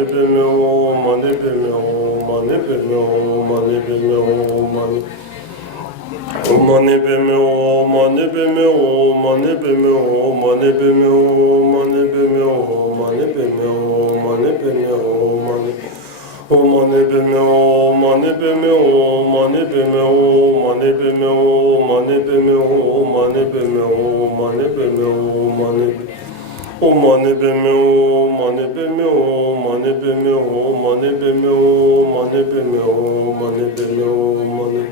mani beme o mani beme o mani beme o mani beme o mani Mani beme o mani beme o mani beme o mani beme o mani beme o mani beme o mani beme o mani O mani beme o mani beme o mani beme o mani beme o mani beme o mani beme o mani beme o mani O mani beme o mani beme o mani beme o mani beme o mani beme o mani beme o mani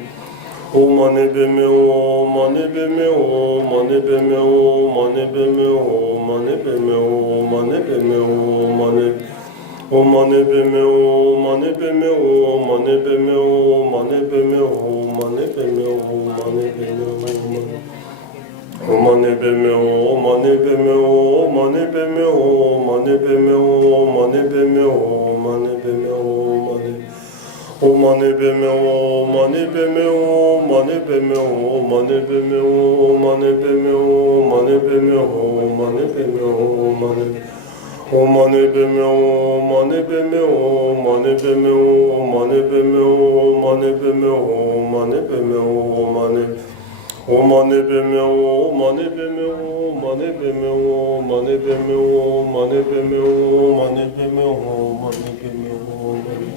O mani beme o mani beme o mani beme o mani beme o mani beme o mani beme o mani O mani beme o mani beme o mani beme o mani beme o mani beme o mani beme o mani O mani beme o mani beme o mani beme o mani beme o mani beme o mani beme o mani O mani beme o mani beme o mani beme o mani beme o mani beme o mani beme o mani beme o mani O mani beme o mani beme o mani beme o mani beme o mani beme o mani beme o mani O mani beme o mani beme o mani beme o mani beme o mani beme o mani beme o mani beme o mani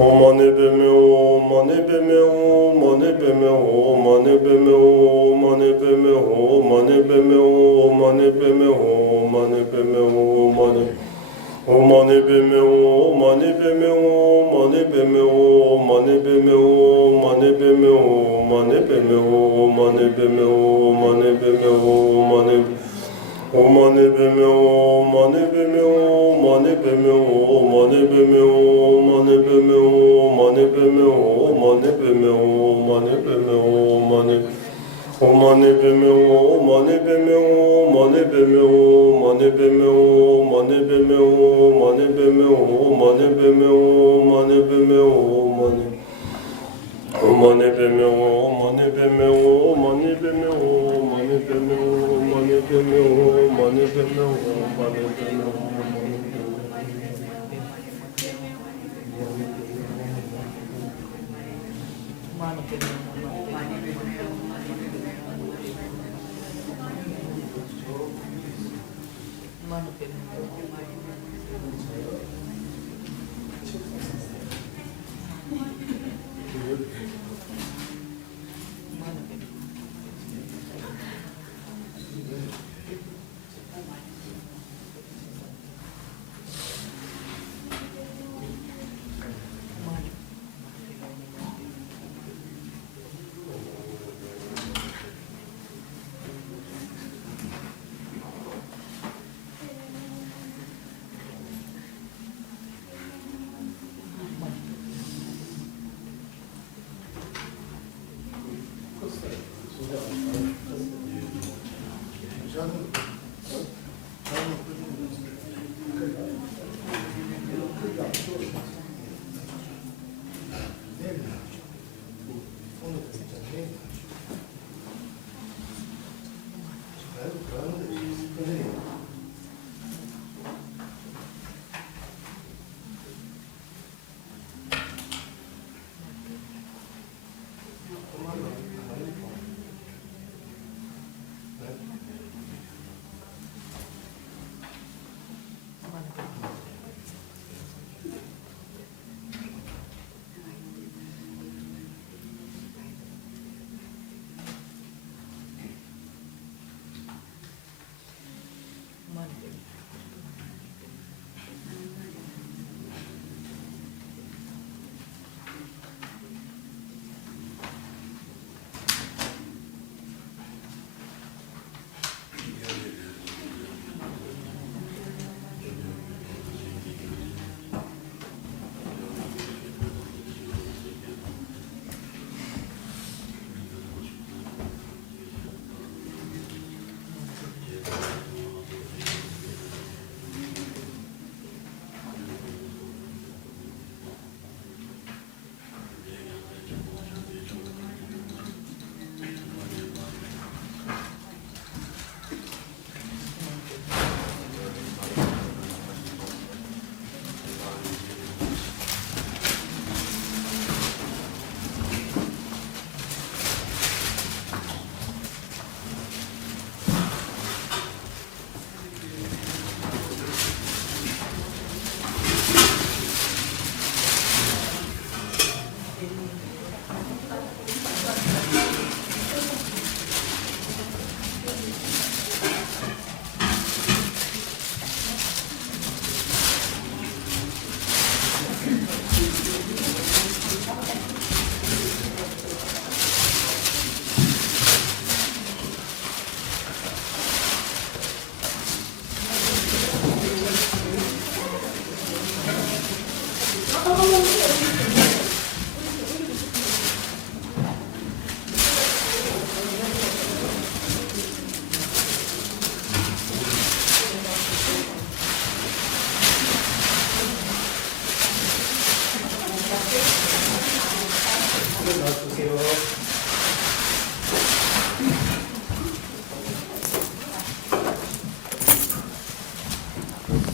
O mani beme o mani beme o mani beme o mani beme o mani beme o mani beme o mani beme o mani beme o mani O mani beme o mani beme o mani beme o mani beme o mani beme o mani beme o mani beme o mani beme o mani O mani beme o mani beme o mani beme o mani beme o mani beme o mani beme o mani beme o mani beme o mani O mani beme o mani beme o mani beme o mani beme o mani beme o mani beme o mani beme o mani beme o mani O mani beme o mani beme o mani beme o mani beme o mani beme o mani beme o mani beme o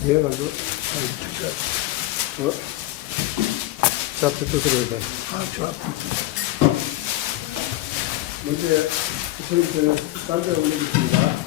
얘가 잡채 뜻으로 해봐. 좋아. 먼저 선생님 딴데 올리겠습니다.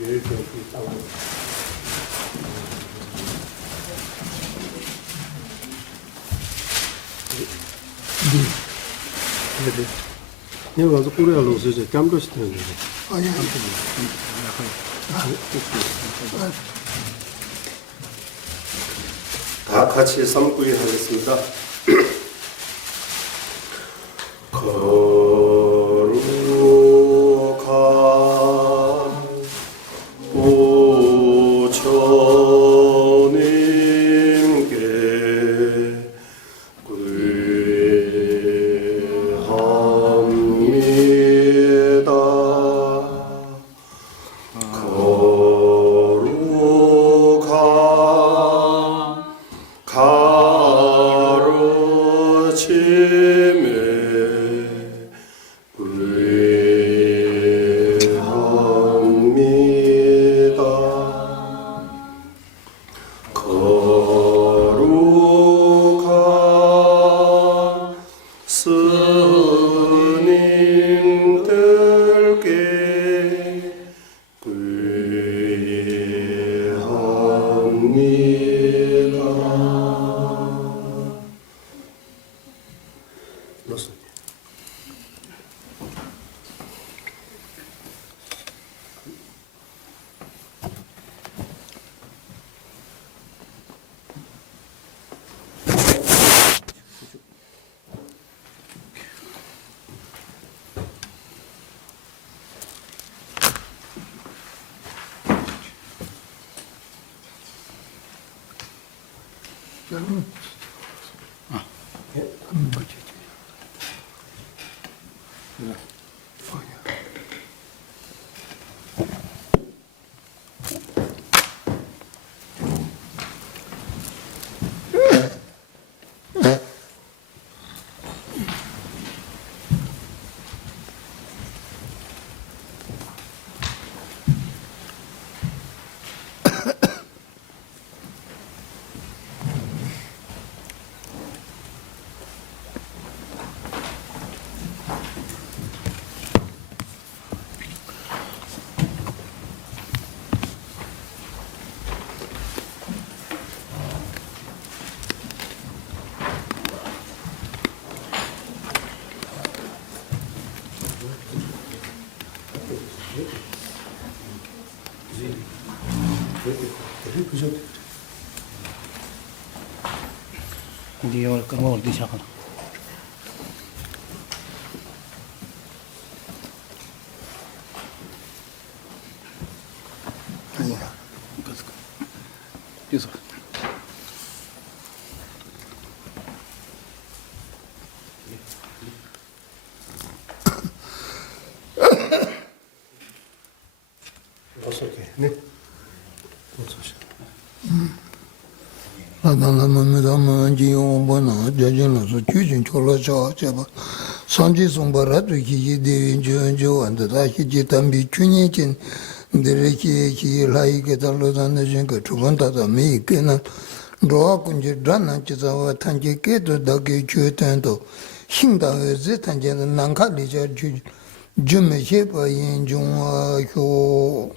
이렇게 있다고. 여기 와서 꼬리 하려고 이제 깜짝이 되는 거지. 아니, 다 같이 삼구이 하겠습니다. 거룩한 부처님께 구의합니다. 거룩한 가르침에 구의합니다. 거룩한 스님들께 구의합니다. 맞습니다. ये और कर्म और दिशा का Yes, sir. 네. 산지 송바라도 기지 대인전조 안다다 기지 담비 춘이진 데레키 라이게 달로다는 거 두번다다 미께나 로아군지 드라나지자와 탄지께도 다게 주텐도 힘다에서 탄제는 난칼리저 주 주메셰바인 중화효.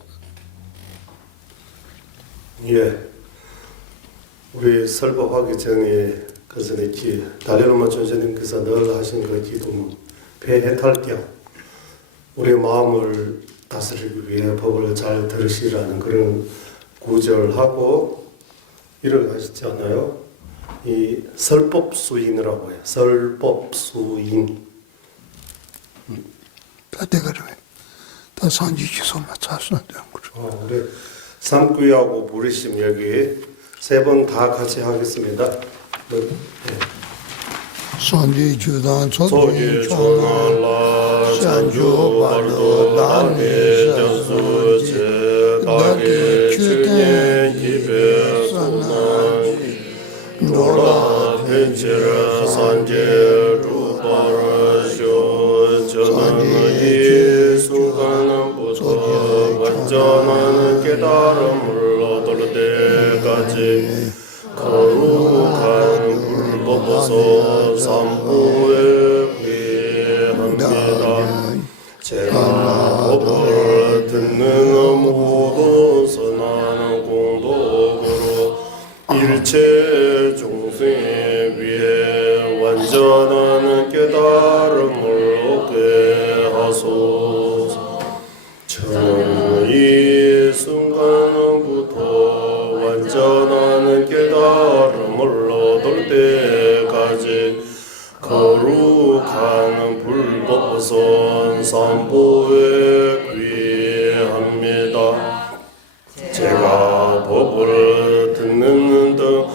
예. 우리 설법하기 전에 그 전에 달려노마 전사님께서 늘 하신 그 기도 배해탈 때 우리 마음을 다스리기 위해 법을 잘 들으시라는 그런 구절하고 이런 거 하시지 않아요? 이 설법수인이라고 해요. 설법수인. 다 대가리 다 산지 기소만 찼는데 그죠. 우리 삼구하고 부르심 여기 세 번 다 같이 하겠습니다. 네. 산지 주단 소지 초기 초나라 찬주 발도 다니 저수 제다기 추년 기베 소난 노라 벤치라 산제 루바라쇼 전이 순간부터 완전한 깨달음을 얻을 때까지 거룩한 불법에서 삼부에 귀합니다. 제가 법을 듣는 모든 선한 공덕으로 일체 중생에 위해 완전한 깨달음을 얻게 하소서. 저는 이 순간부터 완전한 깨달음을 얻을 때까지 거룩한 불법선 삼보에 귀합니다. 제가 법을 듣는 등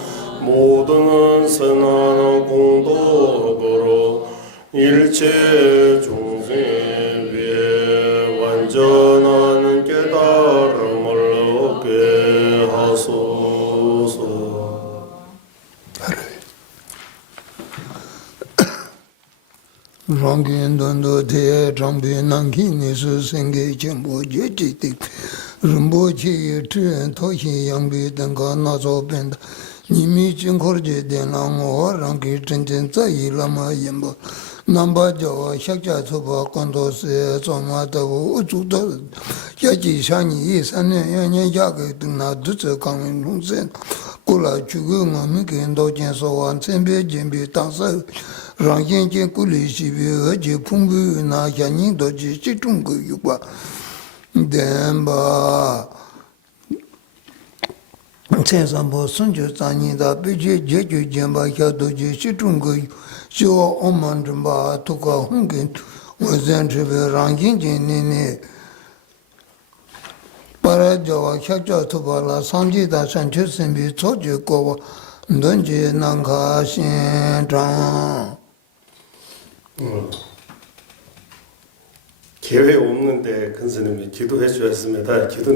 모든 선한 공덕으로 일체 중생에 위해 완전한 깨달음을 얻게 하소서. 랑긴돈도 대 장비 남기니스 생계 정보 제지티 rum보치 트엔 토시 양비 등가 나서 벤다 니미 증거제 되나고 랑기 전전 자이라마 임보 남바저 샥자 소바 건도세 소마다고 우주도 야지산이 이산에 연예자게 등나 두저 강민 홍sen 콜라 죽은 어미겐도 전소한 셈베 준비 당사 랑겐제 꿀리시비 어제 풍부나 야닝도 지치 중고 유바 덴바 세상보 순주 자니다 비제 제주 젠바 혀도 지치 중고 저 엄만좀바 토가 홍겐 원전트베 랑겐제 네네 바라자와 혁자 토발라 상지다 산초선비 초주고 넌지 난가신장 계획 없는데 큰 스님이 기도해 주셨습니다. 기도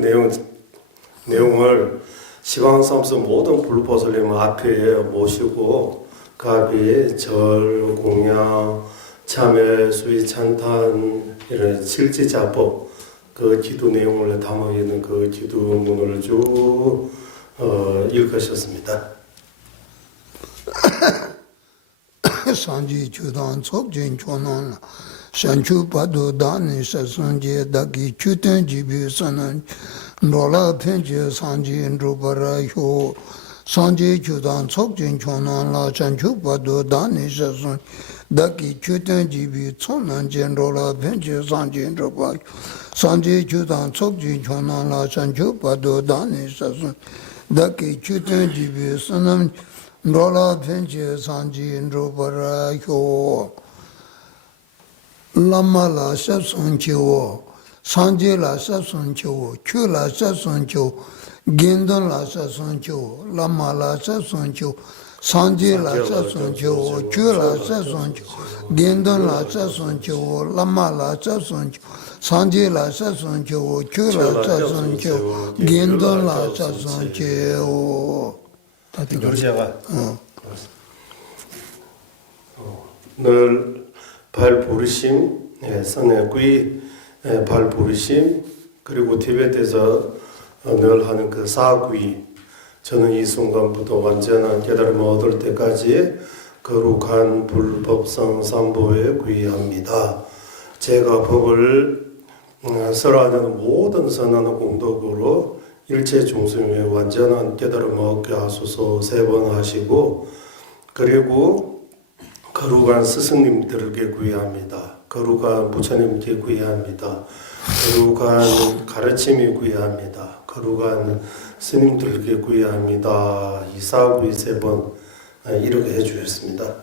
내용을 시방삼수 모든 불보살님 앞에 모시고 가비, 절, 공양, 참회, 수의, 찬탄 이런 실지자법 그 기도 내용을 담아 있는 그 기도문을 쭉 읽으셨습니다. 산지 주단 촉진 초난 산추 파도 다니 사선제 다기 추ten 지비선은 노라 펜제 산지 인루바라효 산지 주단 촉진 초난라 산추 파도 다니 사선 다기 추ten 지비 초난 젠로라 펜제 산지 인루바 산지 주단 촉진 초난라 산추 파도 다니 사선 다기 추ten 지비 선은 노라 펜제 산지 인루바라효 라마라 샤손치오 산지라 샤손치오 큐라 샤손치오 겐돈라 샤손치오 라마라 샤손치오 산지라 샤손치오 큐라 샤손치오 겐돈라 샤손치오 라마라 샤손치오 산지라 샤손치오 큐라 샤손치오 겐돈라 샤손치오 그러시다가 늘 발부르심, 선의귀, 발부르심, 그리고 티베트에서 늘 하는 그 사귀, 저는 이 순간부터 완전한 깨달음을 얻을 때까지 거룩한 불법성 삼보에 귀합니다. 제가 법을 설하는 모든 선한 공덕으로 일체 중생의 완전한 깨달음을 얻게 하소서 3번 하시고, 그리고 거룩한 스승님들에게 구의합니다. 거룩한 부처님께 구의합니다. 거룩한 가르침이 구의합니다. 거룩한 스님들에게 구의합니다. 이사구의 3번 이렇게 해주셨습니다.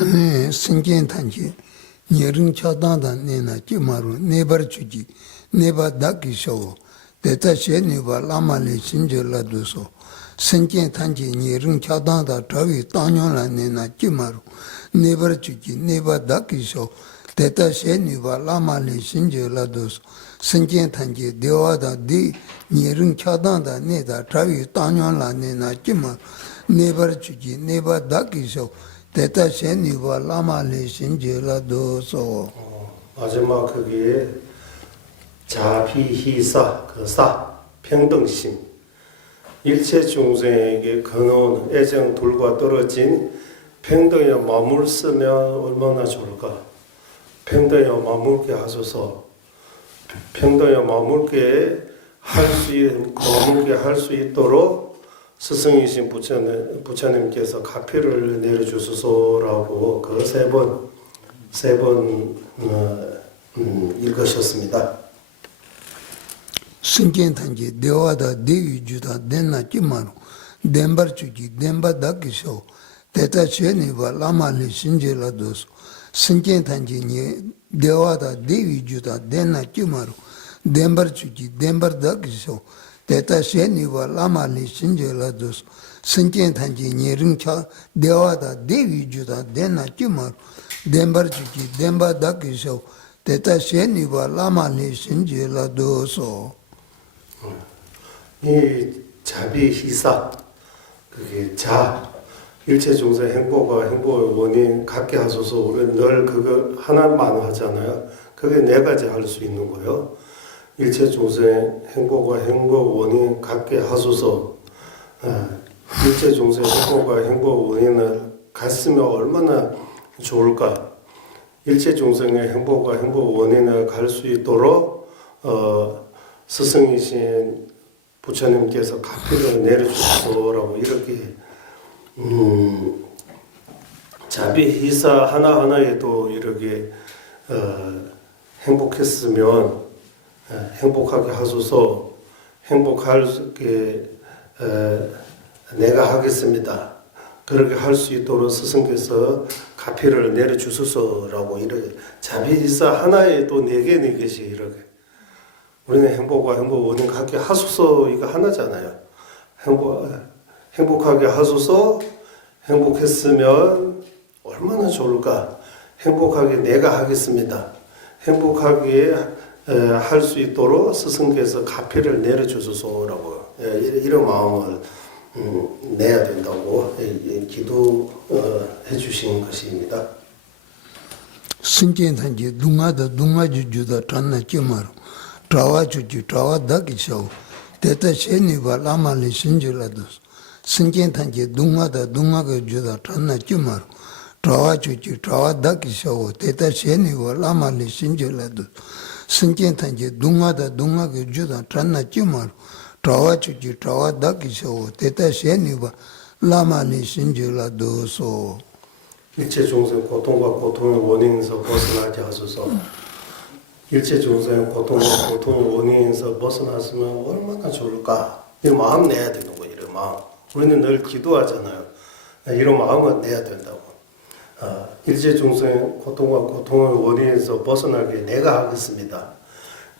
네, 생견단지 여름 차단다 내나 지마로 네버 주지 네바 닥이쇼 대타시에 네바 라말리 신절라도소 생견단지 여름 차단다 저위 땅년라 내나 지마로 네버 주지 네바 닥이쇼 대타시에 네바 라말리 신절라도소 생견단지 대화다 디 여름 차단다 내다 저위 땅년라 내나 지마로 네버 주지 네바 닥이쇼 대타 셴니와 라마레 신제라도소. 마지막 거기에 자비희사, 사 평등심, 일체 중생에게 건너온 애정 둘과 떨어진 평등의 마음을 쓰면 얼마나 좋을까? 평등의 마음을게 하소서. 평등의 마음을게 할 수 있도록 스승이신 부처님께서 가피를 내려주소서라고 그 3번 읽으셨습니다. 승견탄지 대화다 대위주다 덴나 찌마로 덴바르주지 덴바다기쇼 대타시에니바 라마리 신제라도소 승견탄지 대화다 대위주다 덴나 찌마로 덴바르주지 덴바다기쇼 대타시에니와 라마리 신제라도스 승견탄지 예릉차 대화다 대위주다 덴나 찌마로 덴바르주지 덴바다기쇼 대타시에니와 라마리 신제라도소. 이 자비희사, 그게 일체 중생 행복과 행복의 원인 갖게 하소서. 우리는 늘 그거 하나만 하잖아요. 그게 4가지 할 수 있는 거예요. 일체 중생 행복과 행복 원인 갖게 하소서. 일체 중생 행복과 행복 원인을 갔으면 얼마나 좋을까. 일체 중생의 행복과 행복 원인을 갈 수 있도록 스승이신 부처님께서 가피를 내려주소서라고 이렇게 자비희사 하나하나에도 이렇게 행복했으면 행복하게 하소서. 행복하게 내가 하겠습니다. 그렇게 할 수 있도록 스승께서 가피를 내려주소서라고 이렇게 자비희사 하나에 또 4개씩 이렇게 우리는 행복과 행복 원인 갖게 하소서 이거 하나잖아요. 행복하게 하소서. 행복했으면 얼마나 좋을까. 행복하게 내가 하겠습니다. 행복하게 할 수 있도록 스승께서 가피를 내려주소서라고 이런 마음을 내야 된다고 기도해 주신 것입니다. 승견탄지 둥아주주다 잔나 찌마로 trawajuji trawadaki shao teta sheni wa lama le shinjulados sinken tanje dunga ga juda tanna chumaru trawajuji trawadaki shao teta sheni wa lama le shinjulados sinken tanje dunga ga juda tanna chumaru trawajuji trawadaki shao teta sheni wa lama le shinjulados. 일체 중생 고통과 고통의 원인에서 벗어나게 하소서. 일체 중생 고통과 고통의 원인에서 벗어났으면 얼마나 좋을까. 이 마음 내야 되는 거예요. 이런 마음. 우리는 늘 기도하잖아요. 이런 마음을 내야 된다고. 일체 중생 고통과 고통의 원인에서 벗어나게 내가 하겠습니다.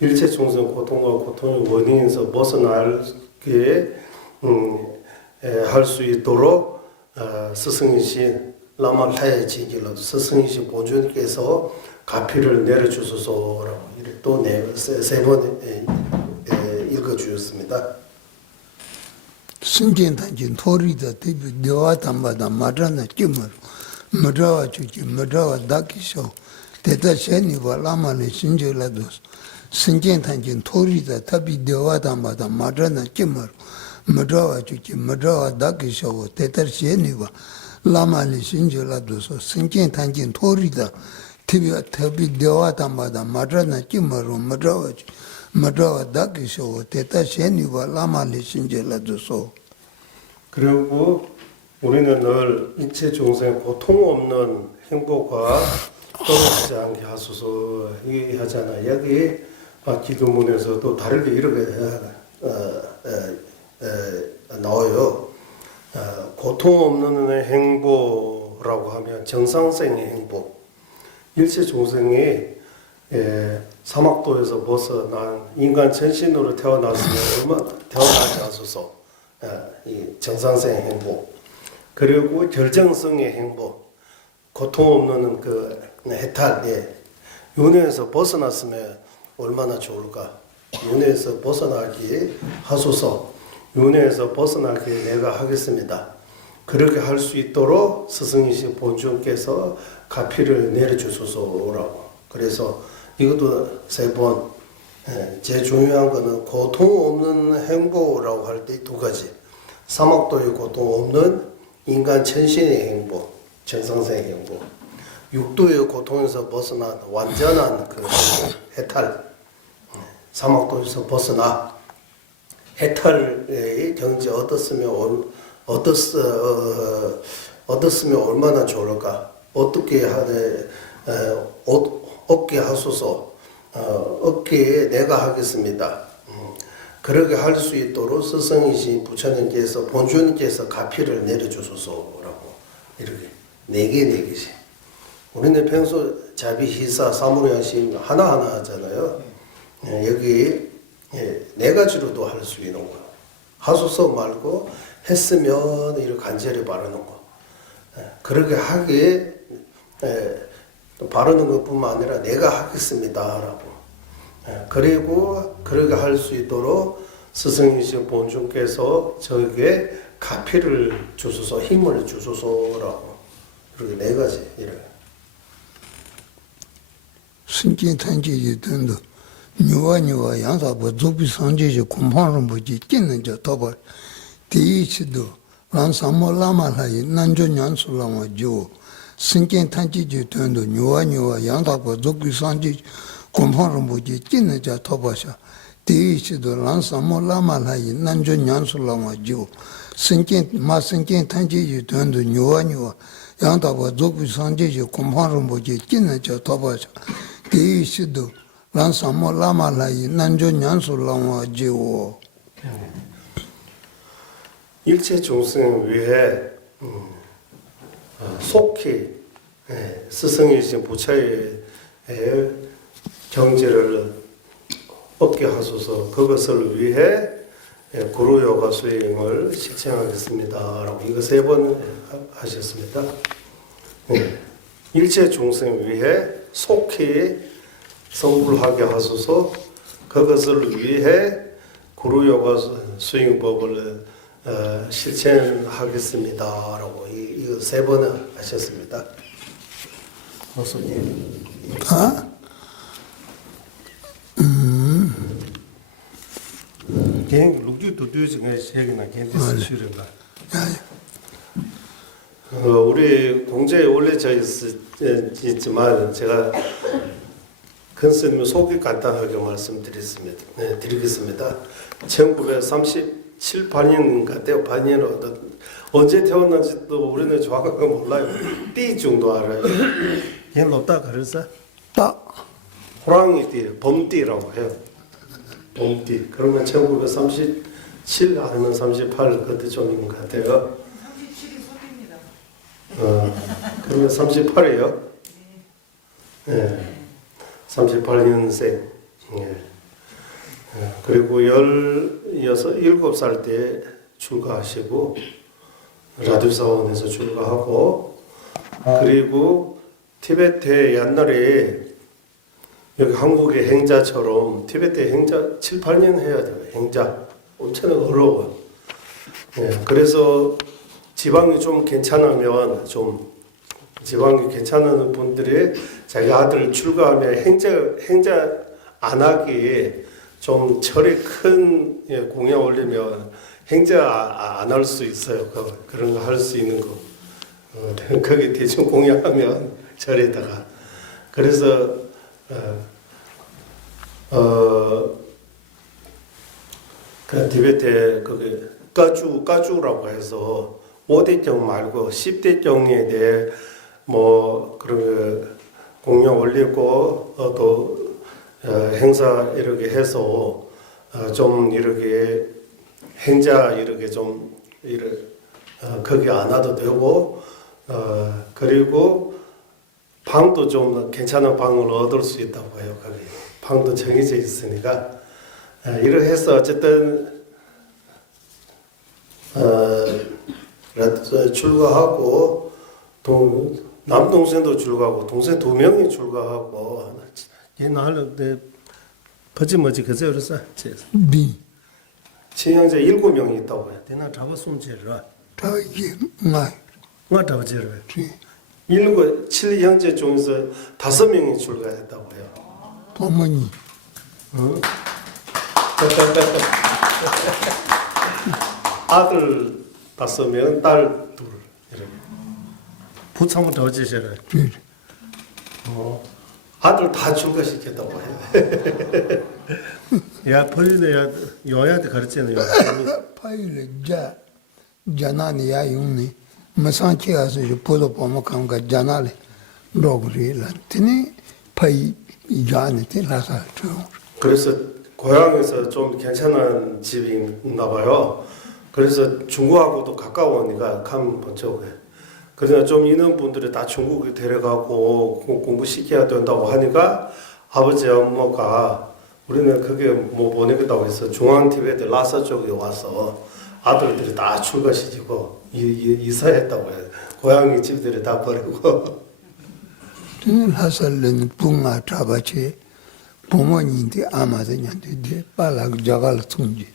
일체 중생 고통과 고통의 원인에서 벗어나게 할 수 있도록 스승이신 라마타의 지기로 스승이신 보존께서 가피를 내려주소서라고 또 세 번 읽어주셨습니다. 승진단진 토리다 대비 대화 담바다 마라나 끼물 마라와 주지 마라와 다기쇼 대다 셴이와 라마네 신절라도스 승진단진 토리다 답이 대화 담바다 마라나 끼물 마라와 주지 마라와 다기쇼 대다 셴이와 라마네 신절라도스 승진단진 토리다 TV 대화 담마다 마트나 찜으로 마트와 다기쇼 대타 셴이와 라마리 신젤라도소. 그리고 우리는 늘 일체 중생 고통 없는 행복과 떨어지지 않게 하소서 얘기하잖아. 여기 기도문에서 또 다르게 이렇게 나와요. 고통 없는 행복이라고 하면 정상생의 행복. 일체 중생이 사막도에서 벗어난 인간 전신으로 태어났으면 얼마나 태어나지 않소서. 이 정상생의 행복. 그리고 결정성의 행복. 고통 없는 그 해탈, 윤회에서 벗어났으면 얼마나 좋을까. 윤회에서 벗어나기 하소서. 윤회에서 벗어나게 내가 하겠습니다. 그렇게 할 수 있도록 스승이신 본尊께서 가피를 내려주소서라고. 그래서 이것도 3번. 제일 중요한 거는 고통 없는 행복이라고 할 때 2가지. 사막도의 고통 없는 인간 천신의 행복, 정상생의 행복. 육도의 고통에서 벗어난 완전한 그 해탈. 사막도에서 벗어나 해탈의 경지 얻었으면 얼마나 좋을까? 어떻게 얻게 하소서. 얻게 내가 하겠습니다. 그렇게 할 수 있도록 스승이신 부처님께서 본尊님께서 가피를 내려주소서라고 이렇게 4개씩. 우리는 평소 자비, 희사, 사무량심 하나하나 하잖아요. 여기 4가지로도 할 수 있는 거. 하소서 말고 했으면 이렇게 간절히 바라는 거. 그렇게 하기에 바르는 것뿐만 아니라 내가 하겠습니다라고. 그리고 그렇게 할 수 있도록 스승이신 본尊께서 저에게 가피를 주소서, 힘을 주소서라고. 그렇게 4가지 이래. 신진탄지지 등도 뉴와 양사부 조비 상지지 공판을 보지 끼는 저 더벌 디이치도 란사모 라마라이 난조년술라마 조 신진탄지지 등도 뉴와 양사부 조비 상지지 공판을 보지 끼는 저 더버샤 디이치도 란사모 라마라이 난조년술라마 조 신진탄지지 등도 뉴와 양사부 조비 상지지 공판을 보지 끼는 저 더버샤 디이치도 란사모 라마라이 난조년술라마 조 일체 중생 위해 속히 스승이신 부처의 경지를 얻게 하소서. 그것을 위해 구루요가 수행을 실천하겠습니다 라고 이거 3번 하셨습니다. 일체 중생 위해 속히 성불하게 하소서. 그것을 위해 구루요가 수행법을 실천하겠습니다 라고 이거 3번 하셨습니다. 교수님. 개인 룩지 두두 중에 세계나 개인에서 수련가. 우리 공제에 올려져 있지만 제가 큰스님 소개 간단하게 말씀드리겠습니다. 1937, 8년 같아요. 8년 언제 태어난지도 우리는 정확하게 몰라요. 띠 정도 알아요. 얘는 없다 그래서 호랑이 띠, 범띠라고 해요. 범띠. 그러면 1937 아니면 38 그때 좀인 것 같아요. 37이 소띠입니다. 그러면 38이에요? 네. 38년생. 예. 그리고 17살 때 출가하시고 라디오사원에서 출가하고 그리고 티베트에 옛날에 여기 한국의 행자처럼 티베트 행자 7, 8년 해야 돼요. 행자. 엄청 어려워요. 예. 그래서 지방이 좀 괜찮으면 지방이 괜찮은 분들이 자기 아들 출가하면 행자 안 하기에 좀 철이 큰 공약 올리면 행자 안 할 수 있어요. 그런 거 할 수 있는 거. 거기 대충 공약하면 절에다가 그래서 그 티베트에 그게 까주라고 해서 5대경 말고 10대경에 대해 뭐 그런 그 공연 올리고 또 행사 이렇게 해서 좀 이렇게 행자 이렇게 좀 이렇게 거기 안 와도 되고 그리고 방도 좀 괜찮은 방을 얻을 수 있다고 해요. 거기 방도 정해져 있으니까 이렇게 해서 어쨌든 출가하고 남동생도 출가하고 동생 2명이 출가하고 옛날에 내 거짓말지 그새 그랬어. 비 친형제 7명이 있다고 해. 내가 잡았으면 제라. 다이 나 뭐 잡았지라. 지 7형제 중에서 5명이 출가했다고 해요. 어머니 응? 아들 5명, 딸 2 이렇게. 부참을 더 지셔라. 지 아들 다 출가시켰다고 해. 야, 벌리네, 야, 요야한테 가르치네, 요. 파일에 자나니 야 용니 마산치 가서 보도 보면 감가 자나래 로그리라 티니 파이 이자네 티라사 저 그래서 고향에서 좀 괜찮은 집이 있나 봐요. 그래서 중국하고도 가까우니까 가면 번쩍해. 그래서 좀 있는 분들이 다 중국에 데려가고 공부시켜야 된다고 하니까 아버지 엄마가 우리는 그게 뭐 보내겠다고 해서 중앙 티베트 라사 쪽에 와서 아들들이 다 출가시키고 이사했다고 해요. 고향의 집들이 다 버리고. 티니 하살은 붕아 잡아치 부모님한테 아마더냐한테 빨락 자갈 통지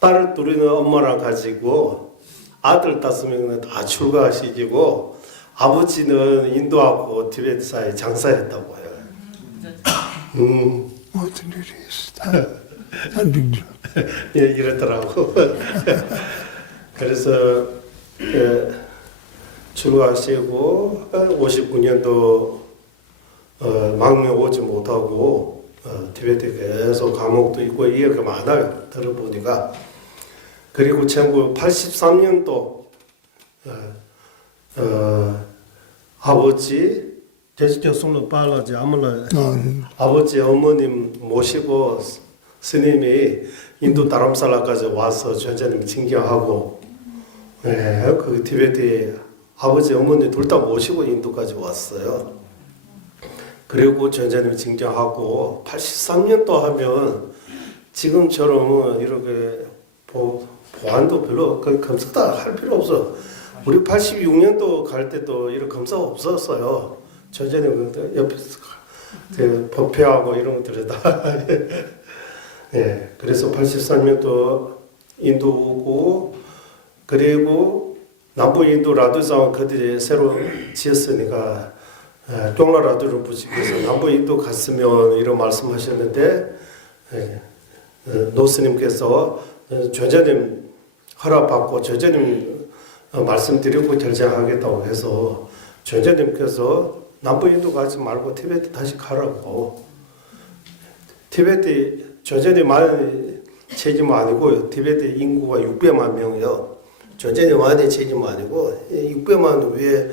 딸 둘이는 엄마랑 가지고 아들 5명은 다 출가시키고 아버지는 인도하고 티베트 사이에 장사했다고 해요. 어떤 일이 있어 안 되죠 예, 이랬더라고. 그래서 출가하시고 59년도 망명 오지 못하고 티베트에 계속 감옥도 있고 이야기가 많아요. 들어보니까. 그리고 1983년도 아버지 대식교수는 빨라지 아무나 아버지 어머님 모시고 스님이 인도 다람살라까지 와서 전자님 징경하고 그 티베트에 아버지 어머니 둘 다 모시고 인도까지 왔어요. 그리고 전자님 징경하고 83년도 하면 지금처럼 이렇게 보안도 별로 검사다 할 필요 없어. 우리 86년도 갈 때도 이런 검사가 없었어요. 전자님 옆에서 법회하고 이런 것들이 다 예, 그래서 83년도 인도 오고 그리고 남부 인도 라두상 그들이 새로 지었으니까 쫑라 라두를 부지께서 남부 인도 갔으면 이런 말씀하셨는데 노스님께서 조자님 허락받고 조자님 말씀드리고 결정하겠다고 해서 조자님께서 남부 인도 가지 말고 티베트 다시 가라고. 티베트 조전이 많은 체집 아니고 티베트 인구가 600만 명이요. 조전이 많은 체집 아니고 600만 위에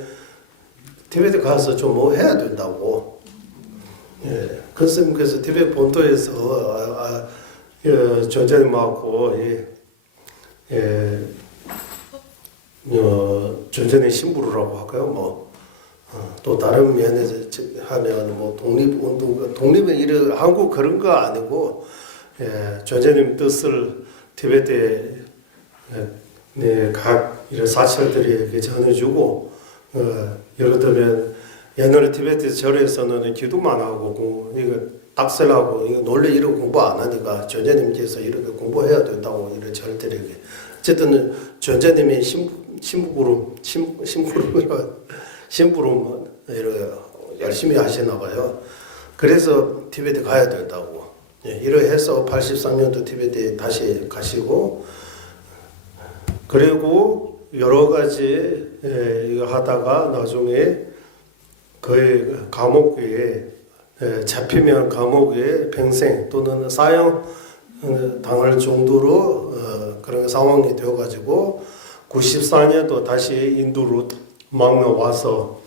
티베트 가서 좀 뭐 해야 된다고. 예, 그래서 티베트 본토에서 조전님하고 조전의 신부라고 할까요? 뭐. 또 다른 면에서 하면 뭐 독립운동, 독립은 이런 한국 그런 거 아니고 조제님 뜻을 티베트에 각 이런 사찰들에게 전해주고 예를 들면 옛날에 티베트 절에서는 기도만 하고 이거 딱셀하고 이거 논리 이런 공부 안 하니까 조제님께서 이렇게 공부해야 된다고 이런 절들에게 어쨌든 조제님이 신부로 이렇게 열심히 하시나 봐요. 그래서 티베트 가야 된다고. 이렇게 해서 83년도 티베트에 다시 가시고 그리고 여러 가지 이거 하다가 나중에 거의 감옥 위에 잡히면 감옥 위에 평생 또는 사형 당할 정도로 그런 상황이 되어가지고 94년도 다시 인도로 막 와서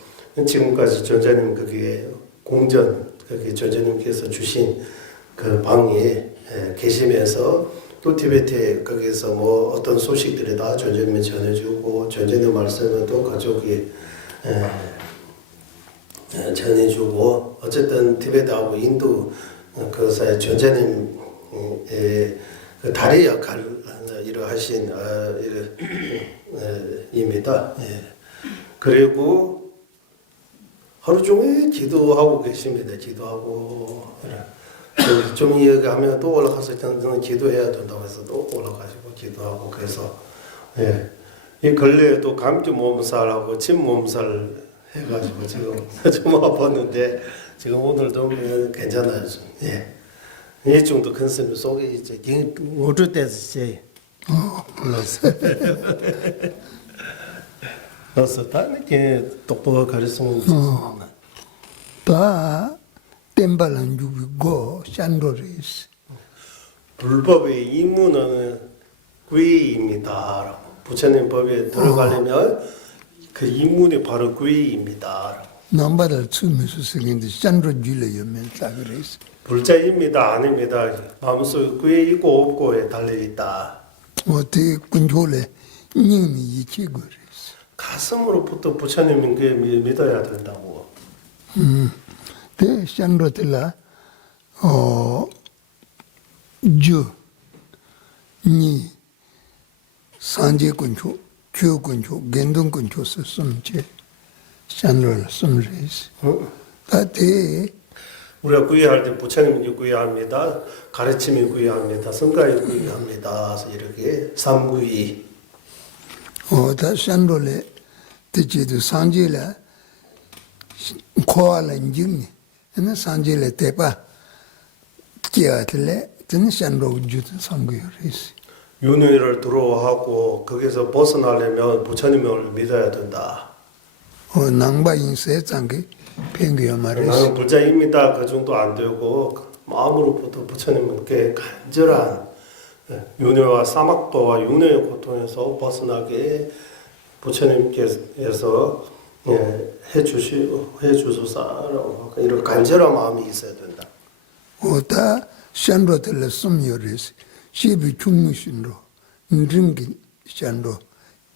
지금까지 전자님 거기에 공전 거기 전자님께서 주신 그 방에 계시면서 또 티베트에 거기서 뭐 어떤 소식들이 다 전자님이 전해주고 전자님 말씀을 또 가족이 전해주고 어쨌든 티베트하고 인도 그 사이 전자님의 그 다리 역할을 하신 입니다. 그리고 하루 종일 기도하고 계십니다. 기도하고 좀 이야기하면 또 올라가서 저는 기도해야 된다고 해서 또 올라가시고 기도하고 그래서 이 근래에도 감기 몸살하고 침 몸살 해가지고 지금 좀 아팠는데 지금 오늘 좀 괜찮아요. 이 정도 컨셉 속에 이제 어쩔 때서 그래서 다 이렇게 똑똑하게 가르치면 좋습니다. 다 땜발한 주고 샨도레스. 불법의 임무는 구의입니다. 부처님 법에 들어가려면 그 임무는 바로 구의입니다. 남바를 추면서 쓰는데 샨도 줄려면 사그레스. 불자입니다. 아닙니다. 마음속 구의 있고 없고에 달려있다. 어떻게 군졸에 님이 이치거레스. 가슴으로부터 부처님께 믿어야 된다고. 대 샨도텔라 니 산제 군초, 주 군초, 겐동 군초서 숨제 샨도를 숨레스. 다대 우리가 구의할 때 부처님이 구의합니다. 가르침이 구의합니다. 성가이 구의합니다. 그래서 이렇게 삼구의. 다 샨도레 대체도 산제라 코알은 증니 ene sanjile tepa kiatle ten shanro jut samgo요레스. 윤회를 들어하고 거기서 벗어나려면 부처님을 믿어야 된다. 낭바 인세 장게 팽겨 말레스. 나는 불자입니다. 그 정도 안 되고 마음으로부터 부처님께 간절한 윤회와 사막도와 윤회의 고통에서 벗어나게 부처님께서 해주소서라고 이런 간절한 마음이 있어야 된다. 오다 샨로텔레 숨요레스. 시비 충무신로 인증기 샨로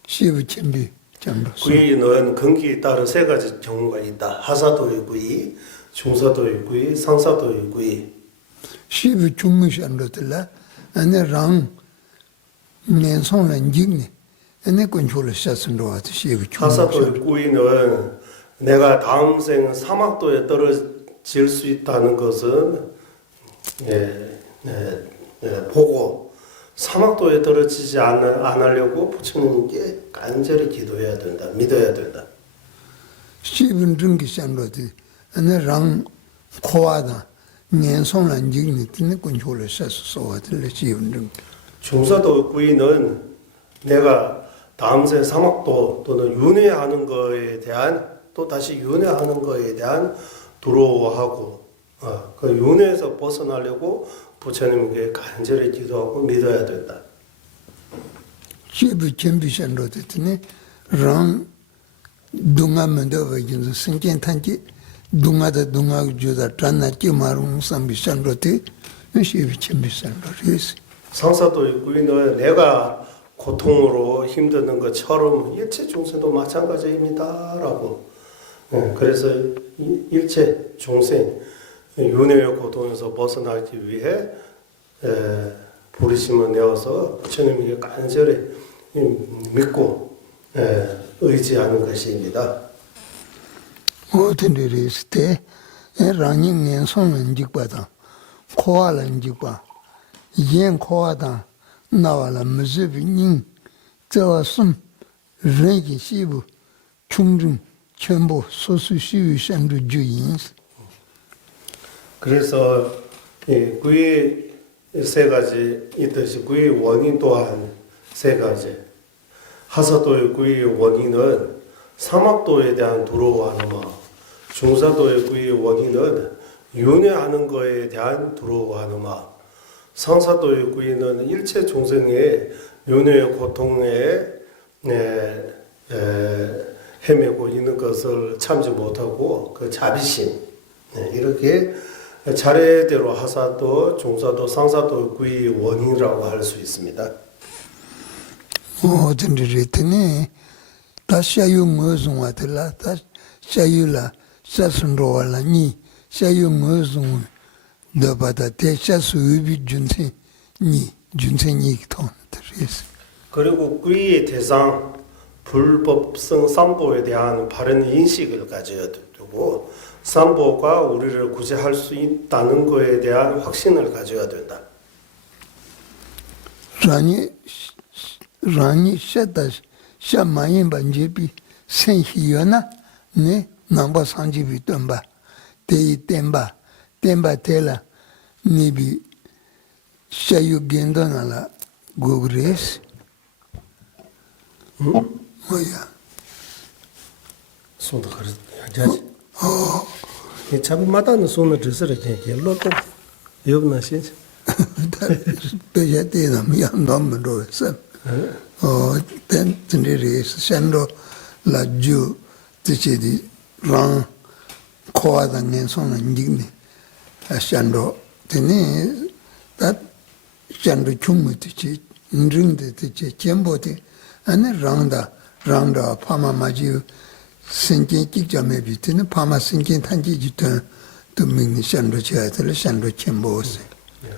시비 쳔비 쳔로. 구이는 근기에 따른 세 가지 경우가 있다. 하사도의 구이, 중사도의 구이, 상사도의 구이. 시비 충무신로텔라 아네랑 년송란 직니 ene control 샷선로 와서 시비 충무. 하사도의 구이는 내가 다음 생 사막도에 떨어질 수 있다는 것은 보고 사막도에 떨어지지 않으려고 부처님께 간절히 기도해야 된다. 믿어야 된다. 시분 증기 샹로디 아네랑 코와다 년송란 직니 ene control 샷서 와들 시분 증. 중사도 구이는 내가 다음 생 사막도 또는 윤회하는 거에 대한 또 다시 윤회하는 거에 대한 두려워하고 그 윤회에서 벗어나려고 부처님께 간절히 기도하고 믿어야 된다. 시비 쳔비 샹로디네 랑 둥아면도 버긴서 생견탄지 둥아다 둥아 주다 tran나지 마룬 삼비 샹로디 시비 쳔비 샹로리스. 상사도의 구이는 내가 고통으로 힘드는 것처럼 일체 중생도 마찬가지입니다라고. 그래서 일체 중생 윤회의 고통에서 벗어나기 위해 부르심을 내어서 부처님에게 간절히 믿고 의지하는 것입니다. 어떤 일이 있을 때 랑닝년 손은 직바다 코알은 직바 옌 코아다 나와라 무즈비닝 저왔음 르기 시부 충중 전부 소수시위 샌드 주인스. 그래서 구의 세 가지 있듯이 구의 원인 또한 세 가지. 하사도의 구의 원인은 사막도에 대한 두려워하는 마음, 중사도의 구의 원인은 윤회하는 거에 대한 두려워하는 마음, 상사도의 구의는 일체 중생의 윤회의 고통에 헤매고 있는 것을 참지 못하고 그 자비심, 이렇게 차례대로 하사도, 중사도, 상사도 구의 원인이라고 할 수 있습니다. 어든지랬더니 다 샤유 무슨 와들라 다 샤유라 샤순로와라니 샤유 무슨 너바다 대샤수 위비 준세니 준세니 통들이스. 그리고 구의의 대상, 불법성 삼보에 대한 바른 인식을 가져야 되고 삼보가 우리를 구제할 수 있다는 것에 대한 확신을 가져야 된다. 라니 샤다 샤마인 반제비 생히요나 네 남바 산지비 덤바 데이 템바 테라 니비 샤유 겐다나라 고그레스 뭐야 손도 가르 야지. 이 잡마다는 손을 들으라 이렇게 로또 여분나 신세. 베제테나 미안 넘로서 벤트리스 샌로 라주 티치디 랑 코아다네 손은 닉네 샌로 테니 다 샌로 충무티치 인증데 티치 쳔보티 아니 랑다 파마마지 생긴 끼점에 비트는 파마 생긴 탄지 주던 도민이 샌로 제아들 샌로 쳔보세.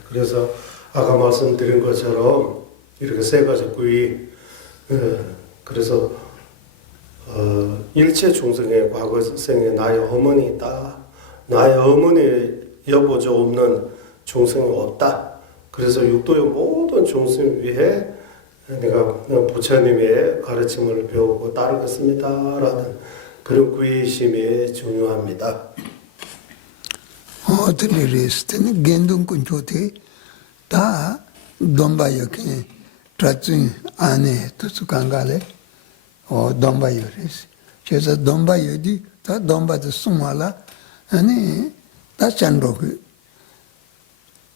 그래서 아까 말씀드린 것처럼 이렇게 세 가지 구의, 그래서 일체 중생의 과거생에 나의 어머니다, 나의 어머니 여보자 없는 중생은 없다. 그래서 육도의 모든 중생 위해 내가 부처님의 가르침을 배우고 따르겠습니다라는 그런 구의심이 중요합니다. 어들리스트는 겐둥군 조대 다 dombayoke tratin ane tusu kangale dombayores cheza dombayodi ta domba de sumala ane ta chandroku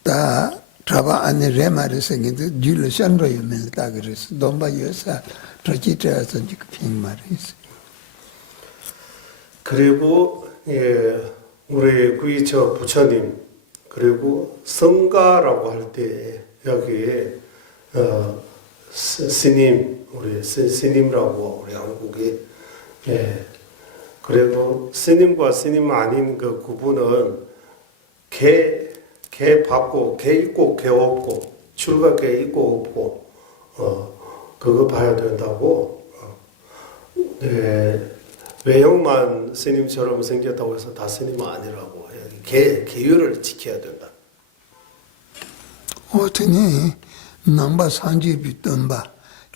ta traba ane remare senginde jule chandro yemel tagres dombayosa trachitra sanjik pingmaris. 그리고 우리 구이처 부처님 그리고 성가라고 할 때 여기에 스님 우리 스님이라고 우리 한국에 그리고 스님과 스님 아닌 그 구분은 개 받고 개 있고 개 없고 출가계 있고 없고 그거 봐야 된다고. 외형만 스님처럼 생겼다고 해서 다 스님은 아니라고. 계율을 지켜야 된다. 어떠니 남바 산지비 덤바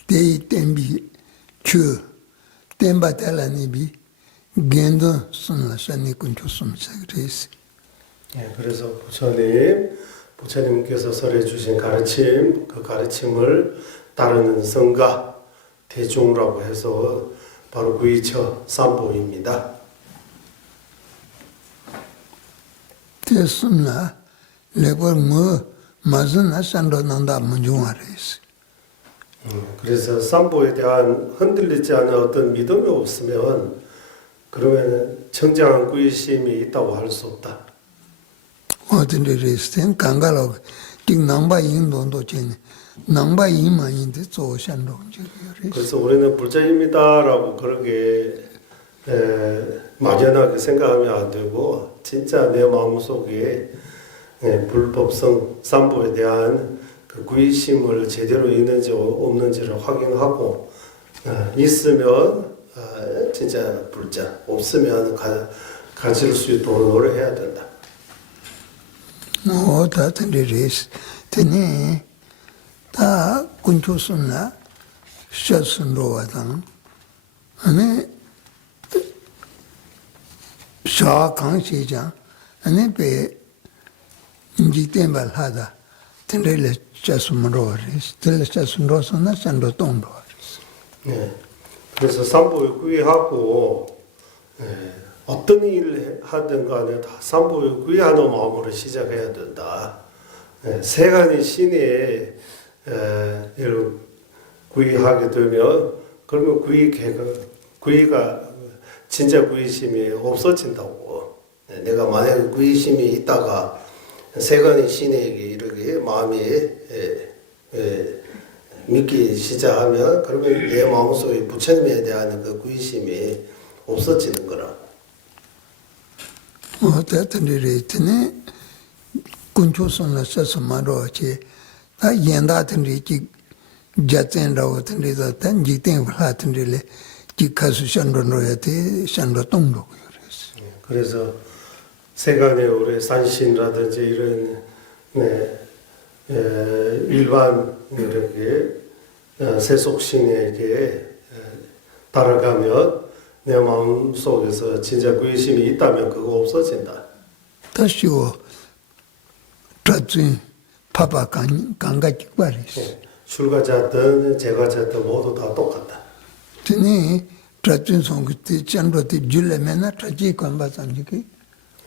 데이 템비 큐 템바 달라니비 겐도 순라샤니 군초숨사 그레스. 그래서 부처님께서 설해 주신 가르침, 그 가르침을 따르는 성가 대중이라고 해서 바로 구이처 삼보입니다. 됐습니다. 레버 뭐 맞은 산도 난다 문중하레스. 그래서 삼보에 대한 흔들리지 않은 어떤 믿음이 없으면 그러면 청정한 구의심이 있다고 할 수 없다. 어떤 레스텐 강가로 띵 남바 인도도 전 남바 이만인데 조산도 그래서 우리는 불자입니다라고 그렇게 막연하게 생각하면 안 되고 진짜 내 마음속에 불법성 삼보에 대한 그 구의심을 제대로 있는지 없는지를 확인하고 있으면 진짜 불자, 없으면 가질 수 있도록 노력해야 된다. 다 텐데레스 테네 다 군초순나 샤순로와당 아니 샤강시장 아니 배 인지템발 하다 텐데레 샤순로레스 텐데레 샤순로선나 산도동로레스. 그래서 삼보에 구의하고 어떤 일을 하든 간에 다 삼부에 구이하는 마음으로 시작해야 된다. 세간의 신에 이를 구이하게 되면 그러면 구이가 진짜 구이심이 없어진다고. 내가 만약에 구이심이 있다가 세간의 신에게 이렇게 마음이 믿기 시작하면 그러면 내 마음속에 부처님에 대한 그 구이심이 없어지는 거라. 대단히 이랬더니 군초선을 써서 말하지 다 연다든지 자전라고 든지다 단지땡 플라든지래 기카수 션로노야데 션로 동로 그래서 세간의 우리 산신이라든지 이런 일반 이렇게 세속신에게 따라가면 내 마음 속에서 진짜 구의심이 있다면 그거 없어진다. 다시오 트진 파파 강가지 말이스 술가 잤든 제가 잤든 모두 다 똑같다. 드니 트진 송그티 짠로티 줄레메나 트지 관바산지기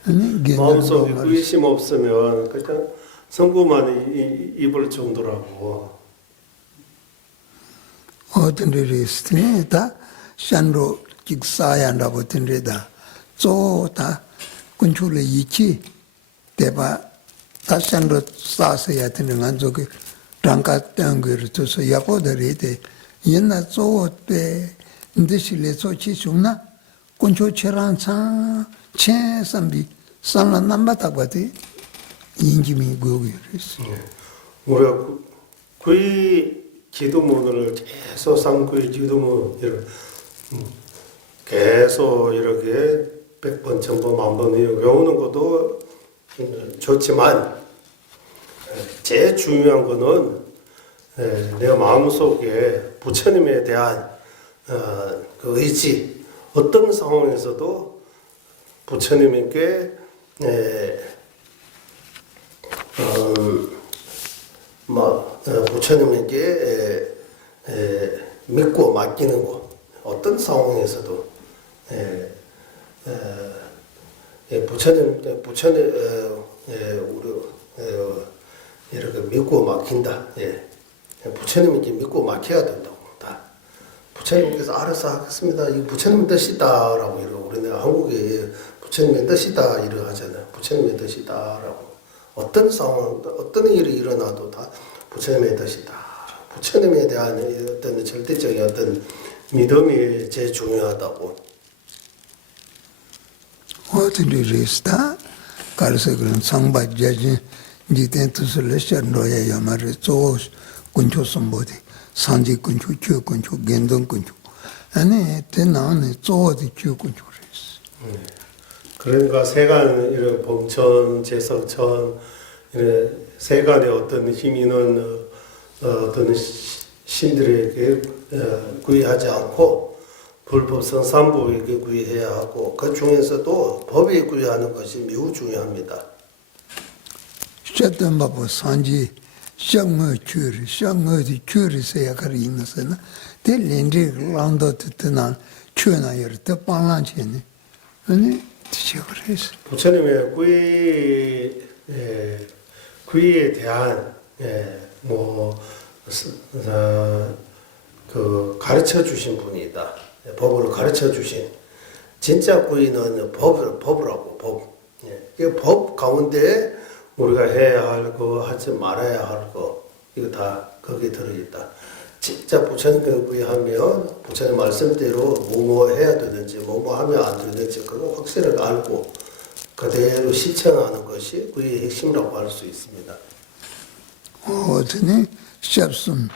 아니 마음속에 구의심 없으면 그냥 성부만 입을 정도라고. 어떤 일이 있으니 다 샨로 직사야라고 된다. 조다 군출에 이치 대바 다 샨로 사서야 되는 안쪽에 장가 땅거를 줘서 야보들이 돼. 옛날 조때 인데실에 소치 중나 군초체란차 체삼비 산라 남바다거든. 인지미 고기였어. 우리가 구의 기도문을 계속 상구의 기도문 이렇게 계속 이렇게 100번, 1000번, 1000번 외우는 것도 좋지만 제일 중요한 거는 내 마음속에 부처님에 대한 그 의지, 어떤 상황에서도 부처님께 부처님에게 믿고 맡기는 것, 어떤 상황에서도 부처님 우리 이렇게 믿고 맡긴다. 부처님에게 믿고 맡겨야 된다고. 다 부처님께서 알아서 하겠습니다. 이 부처님의 뜻이다라고 이러고 우리 내가 한국에 부처님의 뜻이다 이러 하잖아요. 부처님의 뜻이다라고. 어떤 상황, 어떤 일이 일어나도 다 부처님의 뜻이다. 부처님에 대한 어떤 절대적인 어떤 믿음이 제일 중요하다고. 어떤 일이 있다. 그래서 그런 상바자지 니된 뜻을 셔노야 말을 조 군초 선보디 산지 군초 주 군초 겐동 군초 아니 대나는 조어디 주 군초레스. 그러니까 세간 이런 범천, 제석천 이런 세간의 어떤 힘 있는 어떤 신들에게 구의하지 않고 불법성 삼부에게 구의해야 하고 그 중에서도 법에 구의하는 것이 매우 중요합니다. 셔던 바보 산지 샹어 큐리 샹어디 큐리 세야가리 있는서나 델린지 랑도 뜻나 추나여 더 빨란치네 아니 지그레스 부처님의 구의에 대한 그 가르쳐 주신 분이다. 법을 가르쳐 주신 진짜 구의는 법이라고 법. 이 법 가운데 우리가 해야 할 거, 하지 말아야 할 거, 이거 다 거기에 들어있다. 진짜 부처님께 구의하면 부처님 말씀대로 뭐뭐 해야 되는지, 뭐뭐 하면 안 되는지 그거 확실하게 알고 그대로 실천하는 것이 구의의 핵심이라고 할 수 있습니다. 어제는 샵순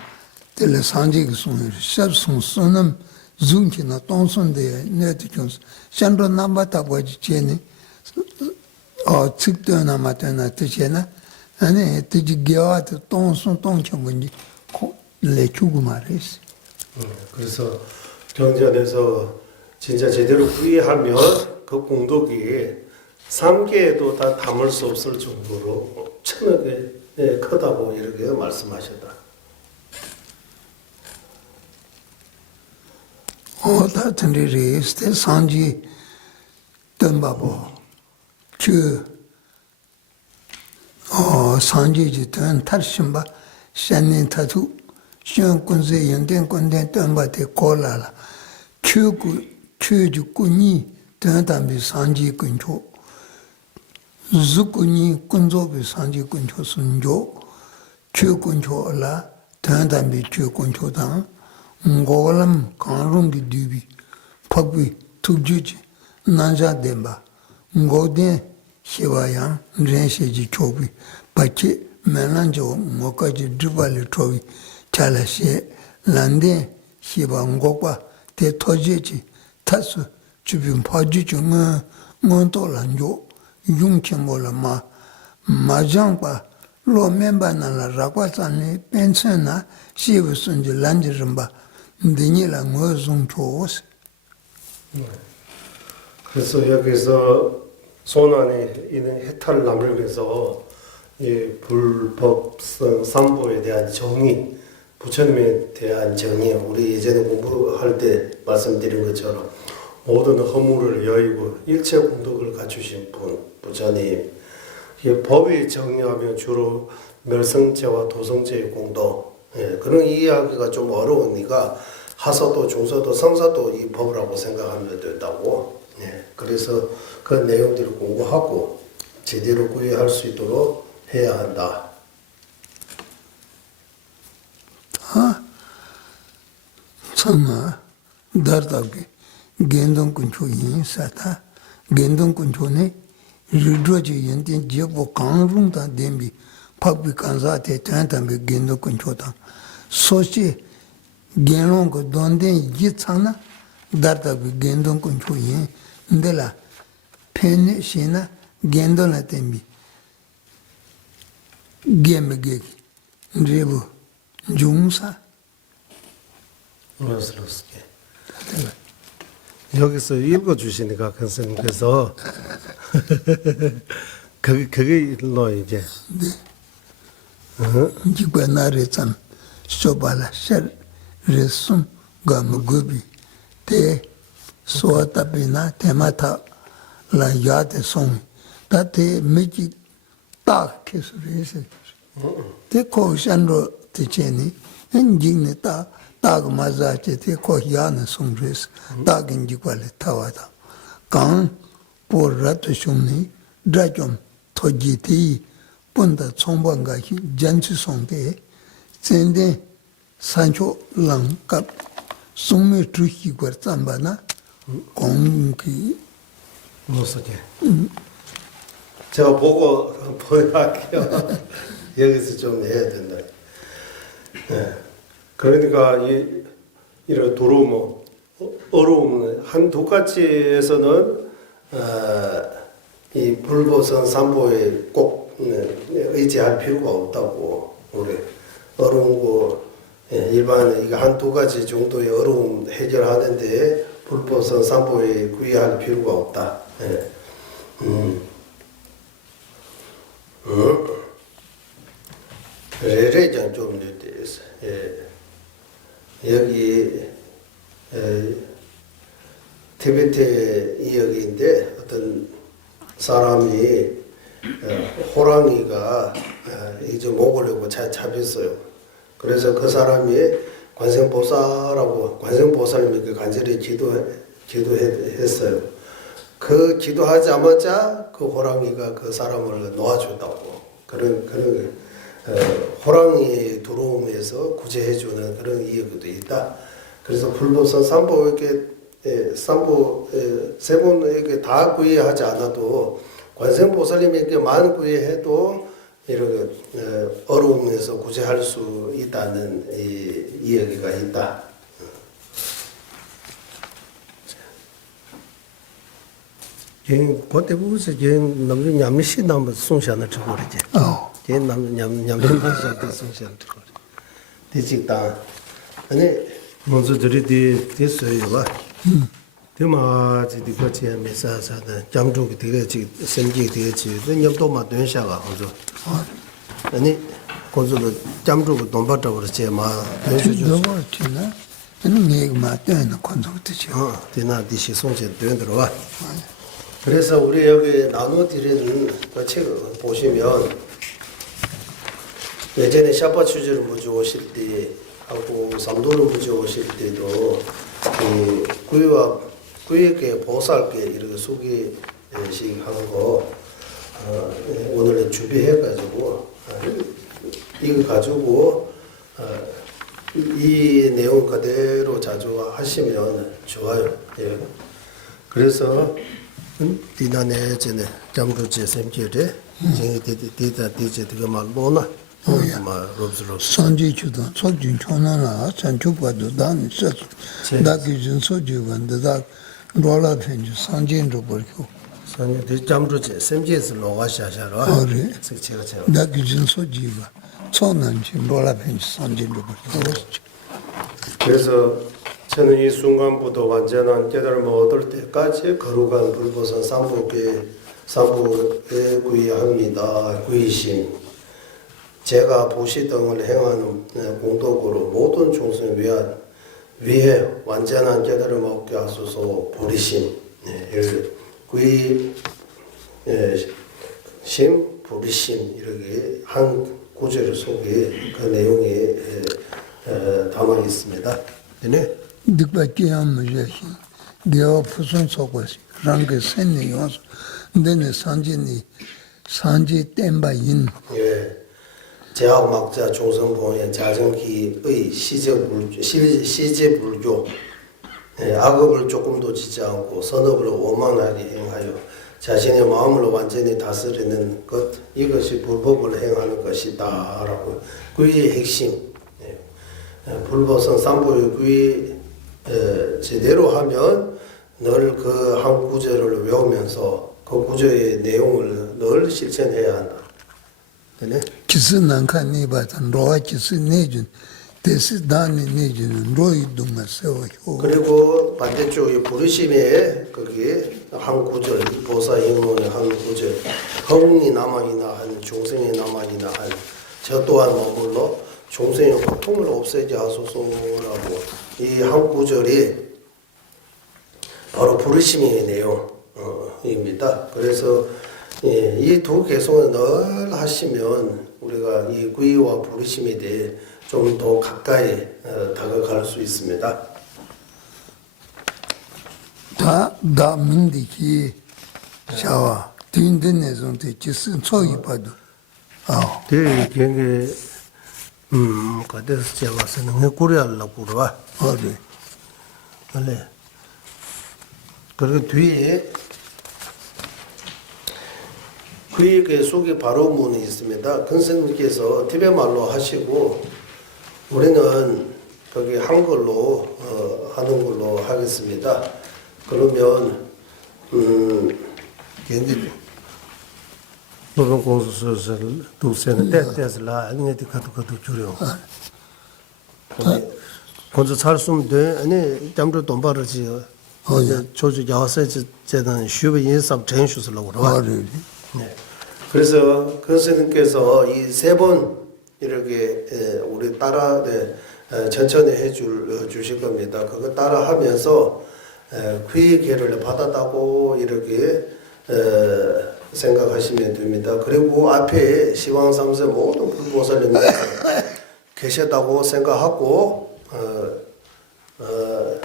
텔레 산지기 순을 샵순 순은 중치나 동순데 네티존스 샨로 남바타고 지체니 측도나 마타나 뜻이나 아니 뜻이 겨와도 동순 동청군지 레추고 말했어. 그래서 경전에서 진짜 제대로 구의하면 그 공덕이 3계에도 다 담을 수 없을 정도로 엄청나게 크다고 이렇게 말씀하셨다. 같은 일이 있을 때 산지 덤바보 그 산지지 던 탈심바 샤닌 타투 시원군세 연den군된 덤바테 콜라라 kyuju tentambi sanji kuncho zukuni kunzobi sanji kuncho sunjo kyu kuncho la tentambi kyu kuncho tang ngolam kanrungi dubi pakbi tukjuji nanja demba ngoden shiwayang rensheji chobi pachi menanjo ngokaji dribali chobi chala she landen shiba ngokwa te tojeji tasu chubin paji chunga ngonto lanjo yung chenpo la ma jangpa lo memba na la rakwa zane penchen na shivu sunji lanji rinpa dinyi la ngo zung choos. 그래서 여기서 소난에 있는 해탈남을 위해서 이 불법성 삼보에 대한 정의, 부처님에 대한 정의, 우리 예전에 공부할 때 말씀드린 것처럼 모든 허물을 여의고 일체 공덕을 갖추신 분, 부처님. 이 법이 정의하면 주로 멸성죄와 도성죄의 공덕. 그런 이야기가 좀 어려우니까 하서도, 중서도, 성서도 이 법이라고 생각하면 된다고. 그래서 그 내용들을 공부하고 제대로 구애할 수 있도록 해야 한다. 참아 다르다게 겐동 군초 인사다 겐동 군초네 리드로지 연된 지역보 강릉다 뎀비 팍비 간사테 탄탄비 겐동 군초다 소시 겐롱고 돈데 이창나 다르다게 겐동 군초 인 ndela pene shina gendola tembi gemege ndrebu 중사 그렇습니다. 여기서 읽어 주시니까 선생님께서 그게 일로 이제 지구 나래참 쇼발라 셜 레슨 감고비 테 소타비나 테마타 라 야데 송 다테 미지 딱 계속해서 테 코샨로 techeni enjingne ta maza che te ko yana sungres ta genji kwale tawada kan por rat shumni drajom toji ti ponda chombanga hi janchi songde zende sancho lang kap sungme truhi kwar tsambana 공기 무엇이게? 제가 보고 보여할게요. 여기서 좀 해야 된다. 그러니까 이런 도로모 어려움 한 독가치에서는 이 불보선 삼보에 꼭 의지할 필요가 없다고 우리 어려운 거 일반 이거 한 두 가지 정도의 어려움 해결하는데 불보선 삼보에 구애할 필요가 없다. 레레장 좀 내대서 여기 티베트 이야기인데 어떤 사람이 호랑이가 이제 먹으려고 잡혔어요. 그래서 그 사람이 관세음보살님께 간절히 기도했어요. 그 기도하자마자 그 호랑이가 그 사람을 놓아준다고. 그런 호랑이 들어오면서 구제해주는 그런 이야기도 있다. 그래서 불보선 삼보 세 분에게 다 구애하지 않아도 관세음보살님에게만 구애해도 이런 어려움에서 구제할 수 있다는 이야기가 있다. 그때 보면서 남자 냠시 남은 송샤나 저거지. 제 남자 냠냠만 송샤나 저거. 대직다. 아니 먼저 들이 됐어요, 봐. 대마 지디 같이 메사사다 잠주기 되게 생기 되게 냠도마 된샤가 하죠. 아니 고조도 잠주고 돈받다고 제마 된주죠. 되나? 아니 내가 맞다는 건조도 지. 되나 디시 송제 된 들어와. 그래서 우리 여기 나눠드리는 그 책을 보시면 예전에 샤파 추주를 먼저 오실 때 하고 삼도를 먼저 오실 때도 그 구역의 보살께 이렇게 소개식 하는 거 오늘 준비해가지고 이거 가지고 이 내용 그대로 자주 하시면 좋아요. 예. 그래서 디나네 전에 잠루제 샘제래 쟁이 디다 디제 그거 말로나 뭐 롭스롭스 산지주도 소진 초나나 산주과도 단 있었어. 나기준 소주관다 로라 펜주 산진도 벌고. 산지 잠루제 샘제스 로가샤샤로 그래. 제가 나기준 소지가 초난지 로라 펜주 산진도 벌고. 그래서 저는 이 순간부터 완전한 깨달음을 얻을 때까지 거룩한 불보선 삼부에 구의합니다. 구의심. 제가 보시등을 행하는 공덕으로 모든 종생을 위해 완전한 깨달음을 얻게 하소서. 보리심. 구의 심, 보리심 이렇게 한 구절 속에 그 내용이 담아 있습니다. 네. 득밖에 안 무죄시. 내가 부순 속았지. 랑게 생이 와서 내내 산지 땜바인. 예. 제학막자 종성봉의 자정기의 시제불교 악업을 조금도 지지 않고 선업을 오만하게 행하여 자신의 마음을 완전히 다스리는 것 이것이 불법을 행하는 것이다 라고 구의 핵심 불법성 삼보의 구의 제대로 하면 늘 그 한 구절을 외우면서 그 구절의 내용을 늘 실천해야 한다. 네? 기스난칸이 바탄 로아 기스 내준 데스 다니 내주는 로이동마 세워요. 그리고 반대쪽에 부르심에 거기에 한 구절 보사 인문의 한 구절 허공이 남아이나 한 종생이 남아이나 한 저 또한 머물러 종생의 고통을 없애지 하소서라고 이 한 구절이 바로 부르심의 내용입니다. 그래서 이 두 개송을 늘 하시면 우리가 이 구의와 부르심에 대해 좀 더 가까이 다가갈 수 있습니다. 다 문디기 샤와 딘딘에서한테 지스 소이 봐도 대 경계 그래서 제가 쓰는 고려하려고 그러와. 어디 원래 그리고 뒤에 그의 속에 바로 문이 있습니다. 근선님께서 티베 말로 하시고 우리는 거기 한글로 하는 걸로 하겠습니다. 그러면 굉장히 노동 공수서를 두세는 때때스라 아니한테 가도 줄여. 먼저 살수면 돼. 아니 잠도 돈 벌지. 조주 야와서 제는 슈베 인삼 전수스라고 그러와. 네. 그래서 선생님께서 이 세 번 이렇게 우리 따라 천천히 주실 겁니다. 그거 따라 하면서 그의 계를 받았다고 이렇게 생각하시면 됩니다. 그리고 앞에 시황 3세 모든 불보살님이 계셨다고 생각하고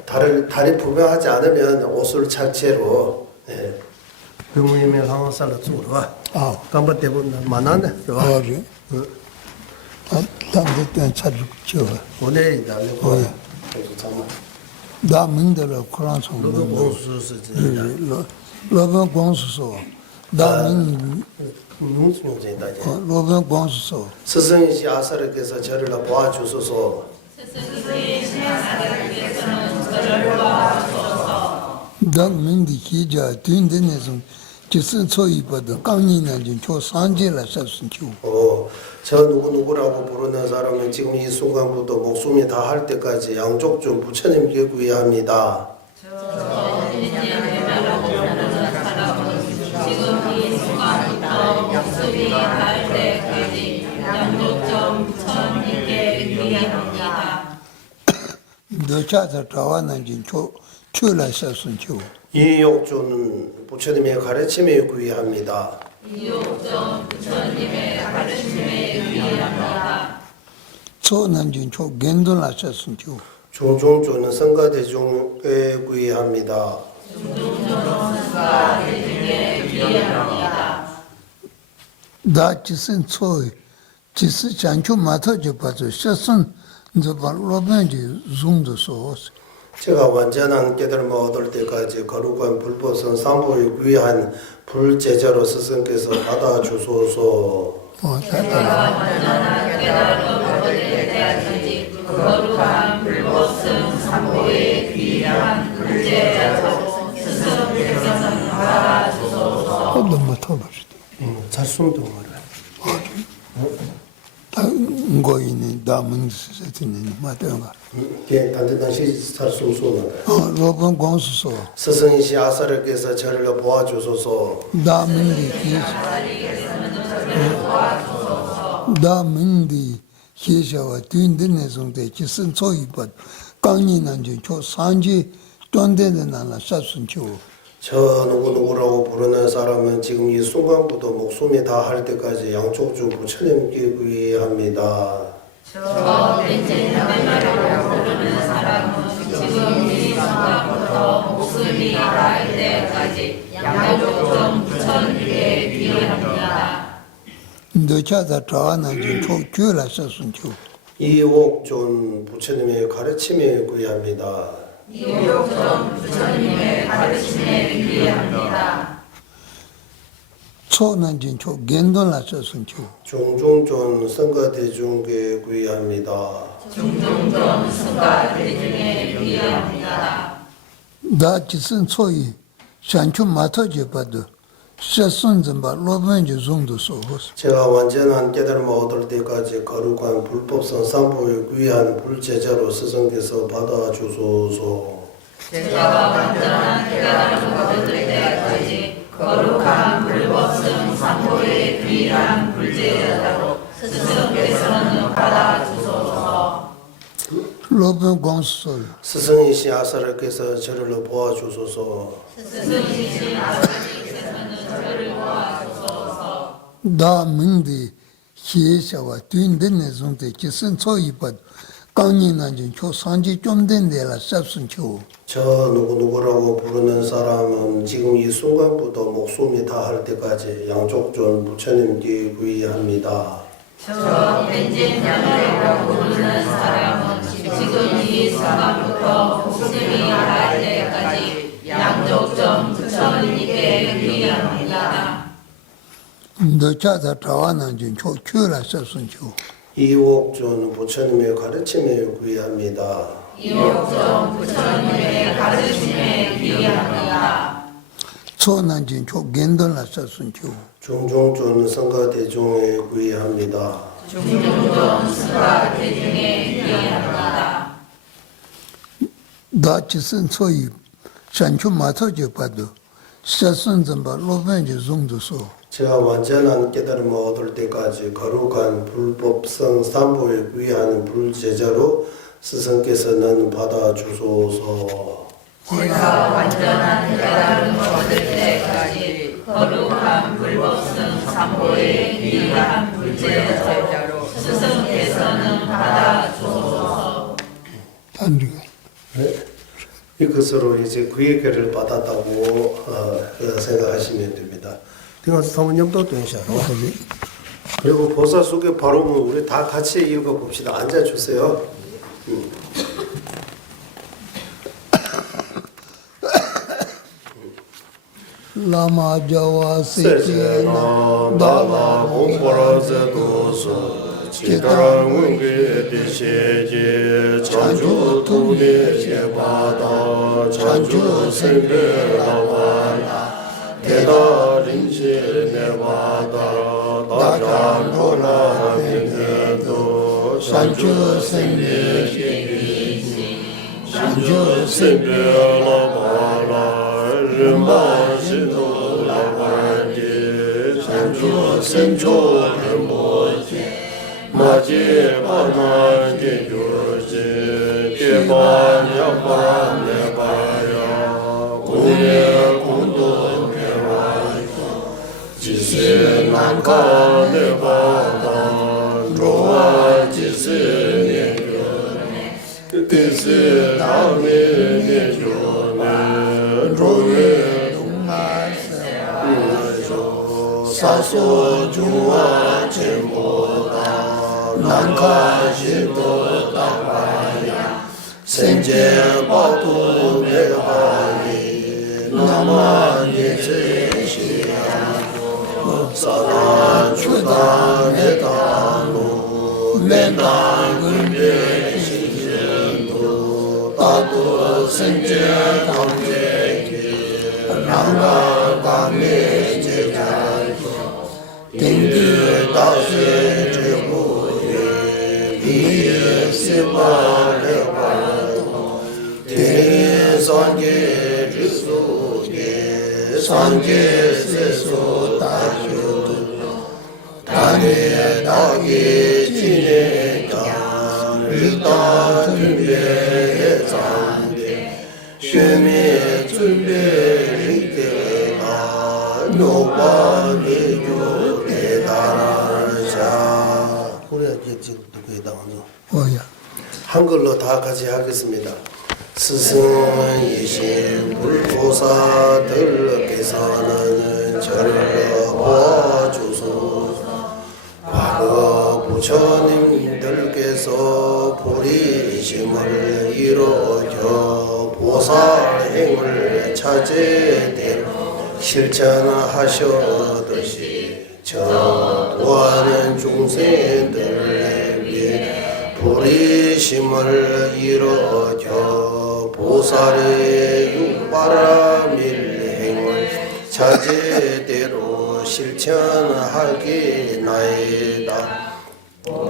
다리 불명하지 않으면 옷을 자체로 부모님이 항상 쪽으로 와. 깜빡 대본 만나네. 와. 어디 담대 때 찾죠. 오늘 날고. 다 문들어 그런 송. 너도 공수서지. 로변 공수소. 다문 문수용제다. 로변 공수소. 스승이시 아사르께서 저를 도와주소서. 다 문디 기자 딘딘에서 지스 소이 봐도 강인한 저 산지라 썼은죠. 저 누구라고 부르는 사람은 지금 이 순간부터 목숨이 다 할 때까지 양쪽 좀 부처님께 구해합니다. 너 차서 자와는 저 출라샤순주 이 욕조는 부처님의 가르침에 구의합니다. 초난진초 겐돌라샤순주 종종조는 성가대중에 구의합니다. 다 지선 초이 지스 잔초 마터je 봐서 셔선 저발 로벤지 줌도 소스 제가 완전한 깨달음을 얻을 때까지 거룩한 불법성 삼보에 구의한 불제자로 스승께서 받아주소서. 거룩한 불법성 삼보에 귀한 불제자로 스승께서는 받아주소서. 너무 터버리다. 잘숨도 말해. 거인이 남은 세트는 맞아요. 단대당시 잘숨 쏘는 로번 공수소 스승이시 아사르께서 저를 보아주소서. 남은디 희샤와 뛴드네 송대 지선 소이밭 강인한지 초 산지 쫀대는 나라 샷순초 저 누구누구라고 부르는 사람은 지금 이 순간부터 목숨이 다 할 때까지 양쪽 주 부처님께 구의합니다. 저 벤제나라고 부르는 사람은 지금 이 순간부터 목숨이 닿을 때까지 양조점 부처님께 귀의합니다. 너차다 자와난지 초 규라 샷순초 이옥존 부처님의 가르침에 구의합니다. 이옥점 부처님의 가르침에 귀의합니다. 초난진 초 겐돌라 샷순초 종종존 성가대중께 구의합니다. 종종점 수가 대중에 귀의합니다. 다 지선 소이 샨초 마터je 봐도 샷순점바 로벤지 줌도 소스 제가 완전한 깨달음을 얻을 때까지 거룩한 불법성 삼보에 구의한 불제자로 스승께서 받아주소서. 제가 완전한 깨달음을 얻을 때까지 거룩한 불법성 삼보에 귀한 불제자로 스승께서는 받아주소서. 로벤 공수소 스승이신 아사르께서 저를 보아주소서. 스승이신 아버지께서는 저를 보아주소서. 남은디 희샤와 뛴드네 송대 지선 소이밭 강인한지 초 산지 좀 된데라 샷순초 저 누구누구라고 부르는 사람은 지금 이 순간부터 목숨이 다 할 때까지 양쪽존 부처님께 구의합니다. 저 벤제냐라고 부르는 사람은 지금 이 순간부터 목숨이 닿을 때까지 양족점 부처님께 귀의합니다. 너차다 자와난지 초 규라 샷순초 이옥존 부처님의 가르침에 구의합니다. 이옥점 부처님의 가르침에 귀의합니다. 초난진 초 겐돌라 샷순초 종종존 성가대중에 구의합니다. 종종점 수가 대중에 귀의합니다. 다 지선 소이 샨초 마터je 봐도 샷순점바 로벤지 줌도 소 제가 완전한 깨달음을 얻을 때까지 거룩한 불법성 삼보에 구의하는 불제자로 스승께서는 받아주소서. 제가 완전한 깨달음을 얻을 때까지 거룩한 불법성 삼보에 귀의한 불제자로 스승께서는 받아주소서. 안리가 네? 이것으로 이제 구의계를 받았다고 생각하시면 됩니다. 등하서 사모님도 되시죠. 그리고 보사 속에 바로는 우리 다 같이 읽어봅시다. 앉아주세요. 라마 자와 세제나 달라 공포라제도소 지다랑운게 디세제 찬주 투네 제바다 찬주 생베라바나 대다림시 네바다라 다잔보라 빈해도 산주 생베시 산주 생베라바라 르마시노라바지 산주 생초르모지 마지바나지 주지 기반야바네바야 공도 대화이고 지세 난가 내바다 로아 지세 내교네 뜻을 다음에 내교네 로에 사소 중화 전보다 난가시도 다바야 생제바도 내가니 나만이 제시하고 사나 주다 내다노 내당을 내시전도 나도 생제 감제기 난가감의 제자기 땡기 다시 제보에 비에 세발해봐도 땡이 산계 주소에 산계 세소 다시도 단에 나게 지내다 리다 준비에 잔데 쉐미 준비리게나 노바니 우리가 지금 누구에 나오노? 뭐야? 한글로 다 같이 하겠습니다. 스승이신 불보사들께서는 저를 도와주소서. 과거 부처님들께서 보리심을 이루어 보살행을 차제대로 실천하셨듯이 저 또한 중생들을 위해 보리심을 이루어 보살의 육바라밀행을 자제대로 실천하기나이다.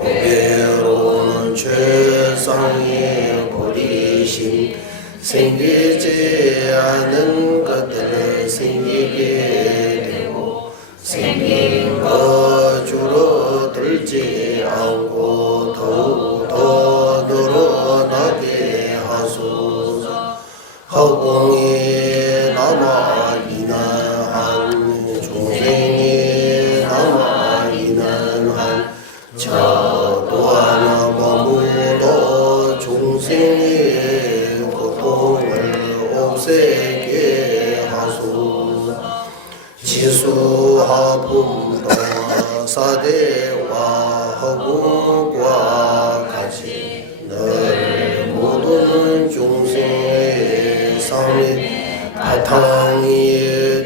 배로는 최상의 보리심 생기지 않은 것들을 생기게 되고 생긴 것 줄어들지 않고 더욱더 늘어나게 하소서. 허공에 남아있는 한 중생이 남아있는 한 저 또한 머물러 중생의 고통을 없애게 하소서. 지수하품과 사대와 허공과 같이 늘 모든 중생의 삶이 바탕이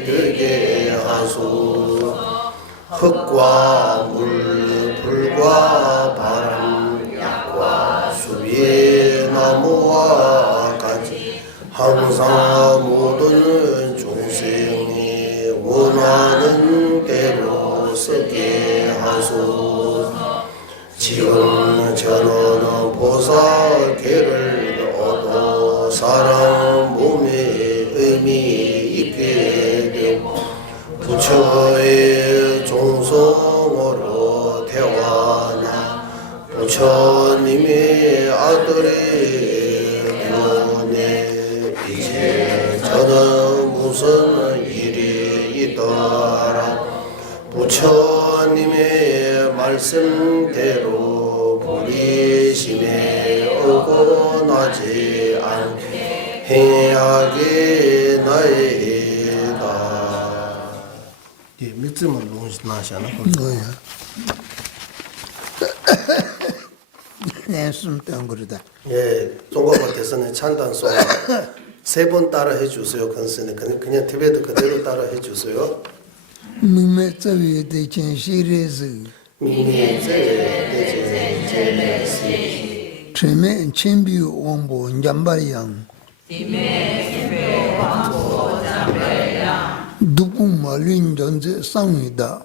되게 하소서. 흙과 물, 불과 바람, 약과 수비, 나무와 같이 항상 모든 중생이 원하는 대로 쓰게 하소서. 지금 저는 보살계를 얻어 사람 몸에 의미 있게 되고 부처의 종성으로 태어나 부처님의 아들이 되오네. 이제 저는 무슨 일이 있더라 부처님의 말씀대로 보리심에 어긋나지 않게 행하게 나이다. 예, 믿음을 나시하나? 뭐야? 내 숨던 그러다. 예, 송가밭에서는 찬단송 3번 따라 해주세요. 컨스는 그냥 티베트 그대로 따라 해주세요. 미메쩌위 대신 시리즈 최면 천비 원보 잠발양 두분 말린 전제 상위다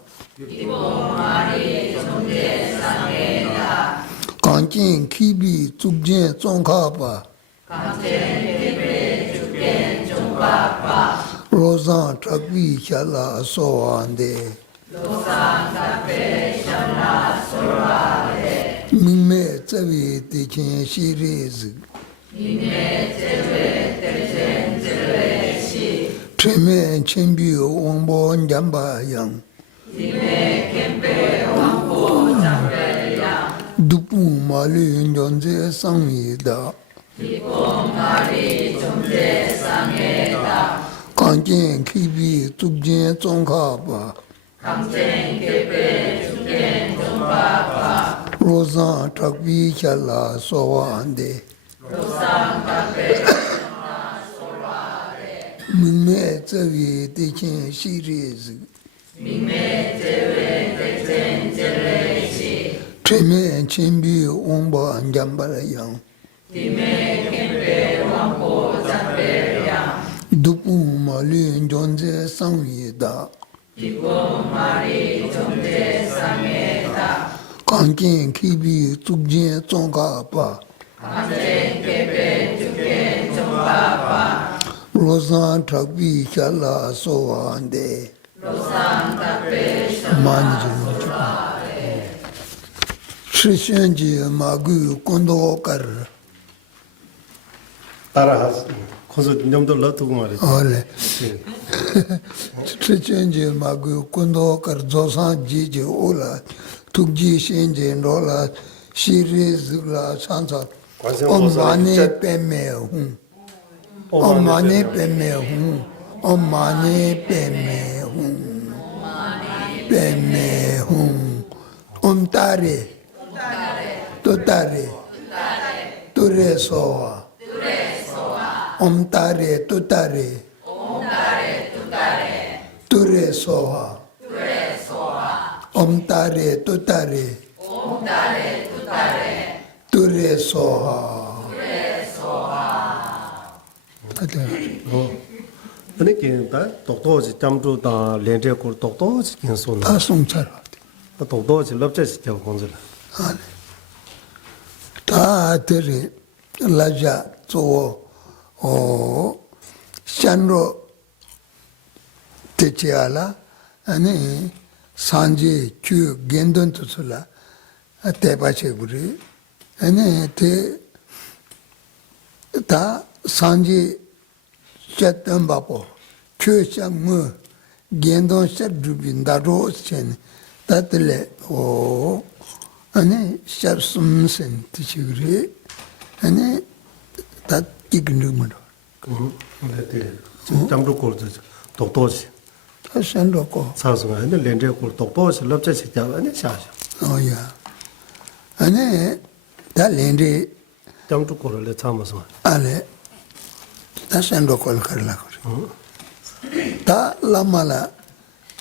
강진 키비 죽진 종가바 로산 작비 샬라 소안데 민메 쩌위 대신 시리즈 tremen chenbi wangbo jambayang dupu mali jonze sangida kanjen kibi tukjen zongkaba 로상 탁비 샬라 소와한데 민메 저위 대신 시리즈 tremen chenbi wangbo jambayang dupu mali jonze sangida kanjen kibi tukjen zongkaba 로상 탁비 샬라 소와한데 많이 좀 시션지 마구 콘도까르 따라하시. 거기서 님도 넣어두고 말이죠. 올레 시션지 마구 콘도까르 조상 지지 올라 tukji shenje rola 시리즈라 산사 엄마네 빼매훈 엄마네 빼매훈 엄마네 빼매훈 빼매훈 엄따레 또따레 또레소와 엄따레 또따레 또레소와 엄따레 또따레 또레소와 근데 걔다 독도지 잠주다 렌제고 독도지 괜찮나. 다 송차라 독도지 럽제지 되고 공절. 다 들이 라자 조 샨로 대치알라 아니 산지 주 겐던 투슬라 대바체구리 아니 다 산지 쳇던 바보 최상무 겐던 쳇두빈다로 첸 다들레 오 아니 샤르숨센 티치그리 아니 다 이그누므로 근데 잠주 고르죠. 독도지. 다 샨로고 사서가 근데 렌제고 독도지 럽제지 되고 아니 샤샤. 오야 아니 다 렌데 잠주 고르래 참아서. ale ta sendo kol karla kor ta lamala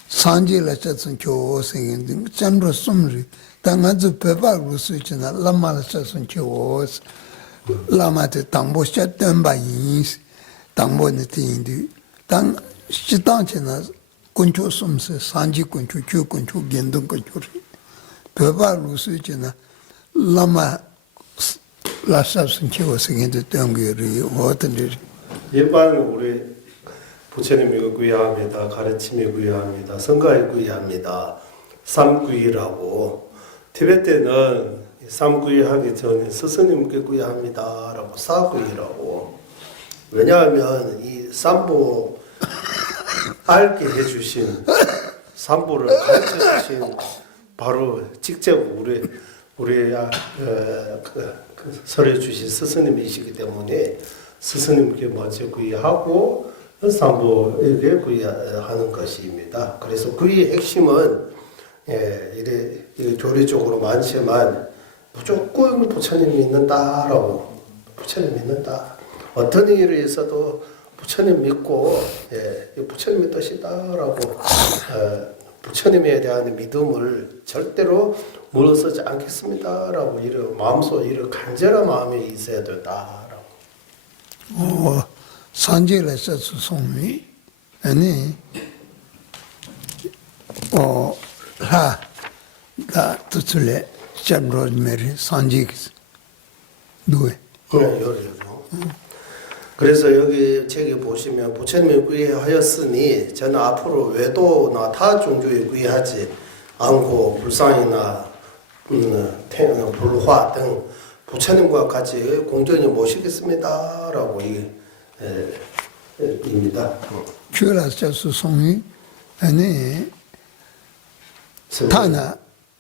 sanje la chatsun kyo singin chandro sumri ta ngazu peba rusu china lamala chatsun kyo lama te tambo chat temba yins tambo ne tindi tang chitang china kuncho sumse sanje kuncho kyo kuncho gendung kuncho peba rusu china lama 라사슨 키고 생긴데 땡겨리 어떤지 일반 우리 부처님이 구야합니다. 가르침이 구야합니다. 성가에 구야합니다. 삼구이라고 티베트는 삼구이 하기 전에 스스님께 구야합니다라고 사구이라고. 왜냐하면 이 삼보 알게 해주신 삼보를 가르쳐 주신 바로 직접 우리 설해 주신 스승님이시기 때문에 스승님께 먼저 구의하고 삼보에게 구의하는 것입니다. 그래서 구의의 핵심은 이래 교리적으로 많지만 무조건 부처님이 있는다라고 부처님 믿는다. 어떤 일을 있어도 부처님 믿고 부처님의 뜻이다라고 부처님에 대한 믿음을 절대로 물러서지 않겠습니다라고 이런 마음속 이런 간절한 마음이 있어야 된다라고. 산지에서 송미 아니 다 투출레 잠로메리 산지 누에 요리요. 그래서 여기 책에 보시면 부처님이 구의하였으니 저는 앞으로 외도나 타 종교에 구의하지 않고 불상이나 불화 등 부처님과 같이 공전히 모시겠습니다라고 입니다. 큐라서 송이 아니 타나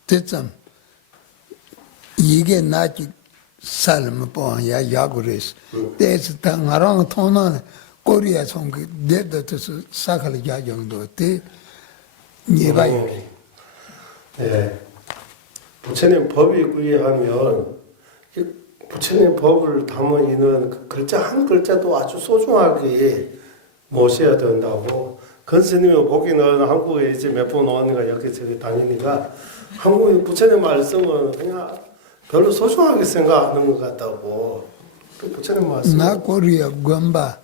대점 이게 나지 살면 뭐야 야구레스 대스 당하랑 토나는 코리아 송기 데드서 사칼 야정도 때 예바요 예. 부처님 법이 구이하면 이 부처님 법을 담은 그 글자 한 글자도 아주 소중하게 모셔야 된다고. 건스님이 보기는 한국에 이제 몇 번 오니까 여기저기 다니니까 한국의 부처님 말씀은 그냥 별로 소중하게 생각하는 것 같다고. 그 부처님 말씀. 나 코리아 건바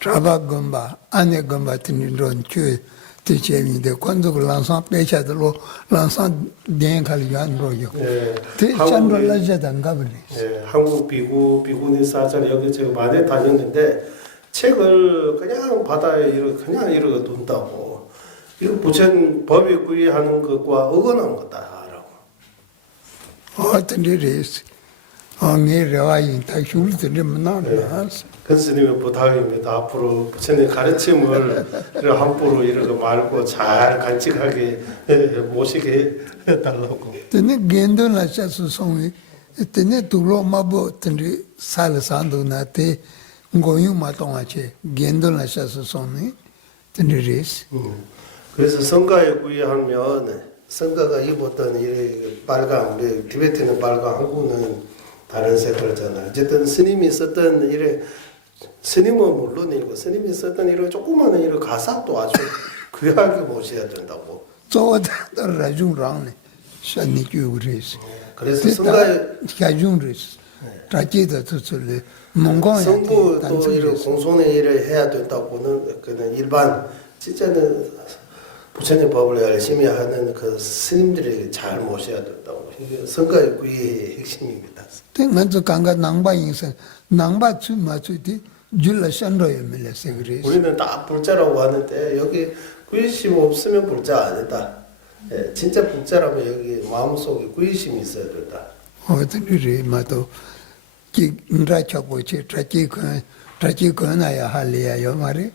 트라바 건바 안에 건바 tinron 큐 대체인데 관독을 란상 빼차들로 란상 대행할 연로요. 예. 대찬을 라자단가 보네. 예, 한국 비구니 사찰 여기저기 많이 다녔는데 책을 그냥 바다에 그냥 이러고 둔다고. 이거 부처님 법이 구이하는 것과 어긋난 거다라고. 어떤 일이스 엉이려와인 다슈르들이 만나나. 근스님의 부탁입니다. 앞으로 부처님 가르침을 함부로 이러고 말고 잘 간직하게 모시게 해달라고. 근데 겐도나 차스 송이 근데 둘로 마보 근데 살산도 나테 고유 마동아체 겐도나 차스 송이 근데 리스. 그래서 성가에 구이하면 성가가 입었던 이 빨강, 우리 티베트는 빨강, 한국은 다른 색깔이잖아요. 어쨌든 스님이 썼던 이래 스님은 물론이고 스님이 썼던 이런 조그마한 이런 가사도 아주 귀하게 모셔야 된다고. 저다 라중랑네 샤니 큐그레스. 그래서 성가에 가중레스. 라제다 투슬레 몽고야. 성부 또 이런 공손의 일을 해야 된다고는 그는 일반 진짜는 부처님 법을 열심히 하는 그 스님들에게 잘 모셔야 된다고. 이게 성가의 구이의 핵심입니다. 먼저 강가 낭바 인생 낭바 주 맞추디 줄라 샨로에 밀레세 그레스. 우리는 다 불자라고 하는데 여기 구의심 없으면 불자 아니다. 예, 진짜 불자라면 여기 마음속에 구의심이 있어야 된다. 어떤 일이 마도 기 인라차고체 트라치코나야 할리야요 말이.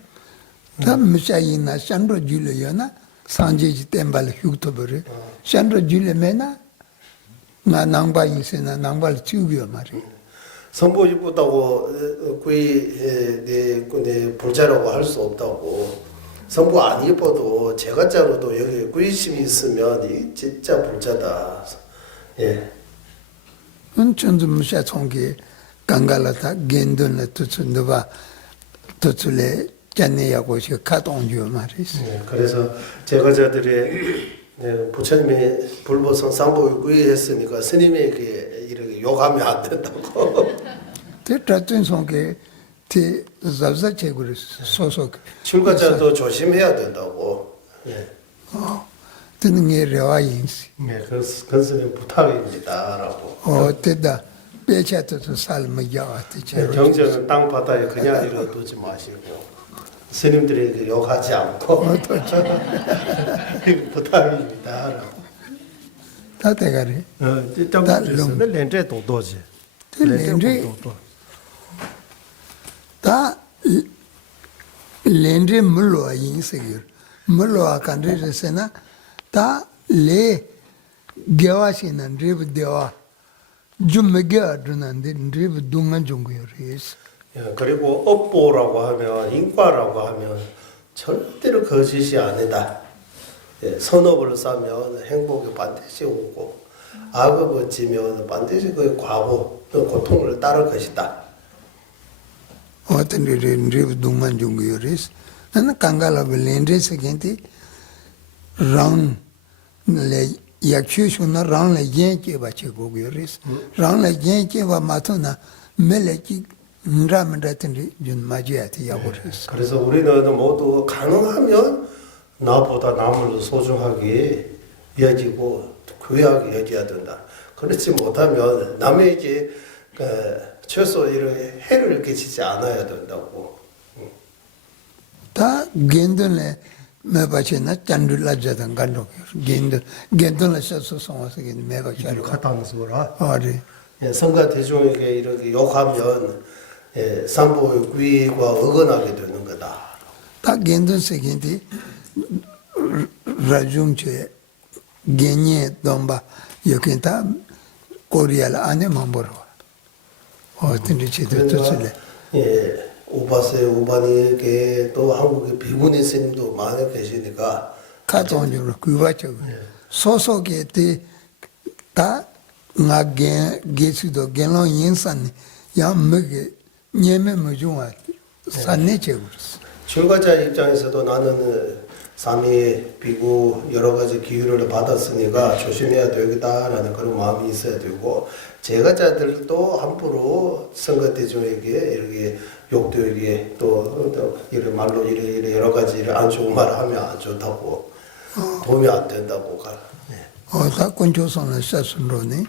다 무샤이나 샨로 줄려나 산지지 템발 휴토버리. 샨로 줄려메나 나 낭바 인생나 낭발 치우기요 말이. 성부 이쁘다고 내 불자라고 할 수 없다고. 성부 안 이뻐도 제가자로도 여기 구의심이 있으면 이 진짜 불자다. 예. 은천도 무샤 총기 강갈라다 겐돈나 투츠노바 투츠레 짠네야고 시 카동주 말이스. 네, 그래서 제가자들의 부처님이 불보성 상복을 구의했으니까 스님에게 이렇게 욕하면 안 된다고. 대트인 총기 티 잡자체고를 소속 출가자도 조심해야 된다고. 네, 뜨는 게 레와인스. 네, 그 스님 부탁입니다라고. 때다 빼차도 살면 야와티 제로. 경전은 땅 바다에 그냥 이러두지 마시고 스님들에게 욕하지 않고 부탁입니다라고. 다 대가리. 좀 그래서 렌제 도도지. 렌제 다 렌제 물로와 인세기를 물로와 간레세나 다레 개와시는 리브 대와 줌메가 드는데 리브 동안 종고요리스. 그리고 업보라고 하면 인과라고 하면 절대로 거짓이 아니다. 선업을 쌓으면 행복이 반드시 오고 악업을 지면 반드시 그 과보, 고통을 따를 것이다. 어떤 일은 리브 동안 종고요리스. 나는 강가라고 렌제스 겐티 랑레 약추슈나 랑레 옌케 바체 고고요리스. 랑레 옌케 바 마토나 멜레키 라면다든지 준 맞이야티 야고리스. 그래서 우리는 모두 가능하면 나보다 남을 소중하게 여기고 귀하게 여겨야 된다. 그렇지 못하면 남에게 최소 이런 해를 끼치지 않아야 된다고. 다 겐돈에 매바체나 짠둘라자단 간로 겐돈에 서서 송와서 매바체로 가당스거라. 어디 성가 대중에게 이렇게 욕하면 삼보의 구의가 어긋나게 되는 거다. 다 겐든 세긴데 라중체 겐예 domba 여긴다 코리아 안에만 보러 어떤지 제대로 됐을래. 예, 오바세 오바니에게 또 한국의 비구니 스님도 많이 계시니까 가정적으로 그와죠. 소속에 때다 나게 게스도 겐로 인산 야먹게 녀메 무중아 산내제고. 출가자 입장에서도 나는 삼위 비구 여러 가지 기회를 받았으니까 조심해야 되겠다라는 그런 마음이 있어야 되고 제가자들도 함부로 선거대중에게 이렇게 욕되게 또 이런 말로 이래 여러 가지 안 좋은 말 하면 안 좋다고 도움이 안 된다고 다 건조선을 쌌으로네.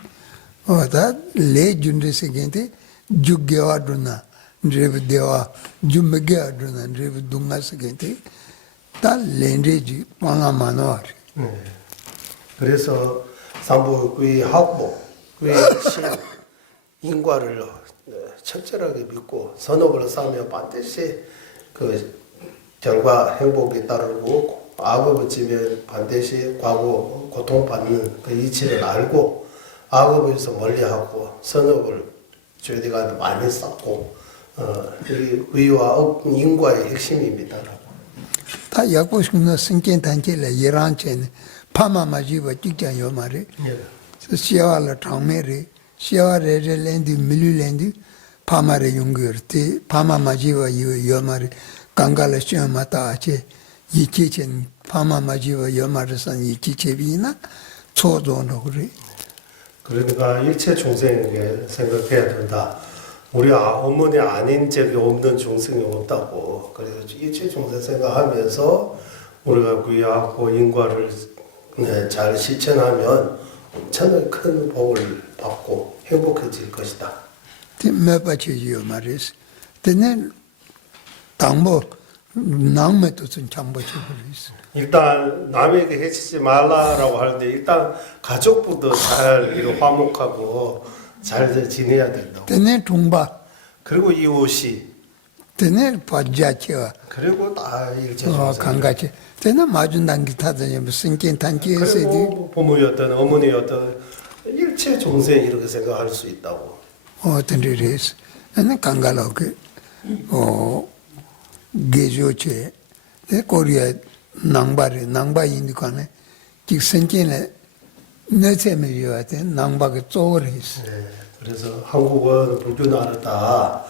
다 레준데세겐데 죽게와도나 드레브데와 죽메게와도나 드레브 동가세겐데 다 렌데지 방아마노아. 그래서 삼보의 학보, 신, 인과를 철저하게 믿고 선업을 쌓으며 반드시 그 결과 행복이 따르고 악업을 지면 반드시 과거 고통받는 그 이치를 알고 악업에서 멀리하고 선업을 죄대가 많이 쌓고 이 의와 인과의 핵심입니다. 다 약고 싶은 생긴 단계라 예란체는 파마마지바 찍자요 말이. 시야라 장메리 시야레레 렌디 밀리렌디 파마레 용거르티 파마마지바 요 말이 강갈레 시마타체 이치chen 파마마지바 요 말선 이치체비나 초도노 그래. 그러니까 일체 중생에게 생각해야 된다. 우리 어머니 아닌 적이 없는 중생이 없다고. 그래서 일체 중생 생각하면서 우리가 구의하고 인과를 잘 실천하면 엄청나게 큰 복을 받고 행복해질 것이다. 몇바치지요 말이스. 때는 당모 낭매도 좀 잠보치고 있어. 일단 남에게 해치지 말라라고 하는데 일단 가족부터 잘 이렇게 화목하고 잘 지내야 된다고. 때는 동바. 그리고 이웃이 때는 바자치와. 그리고 다 일체 중생. 강같이. 때는 마준 단기 타더니 무슨 긴 단기에서 그리고 부모였던 어머니였던 일체 중생 이렇게 생각할 수 있다고. 어떤 일이었어. 나는 강가라고 게조체 코리아 낭바인디카네 직선진에 내세미리와테 낭바가 쪼그레스. 네, 그래서 한국은 불교 나라다.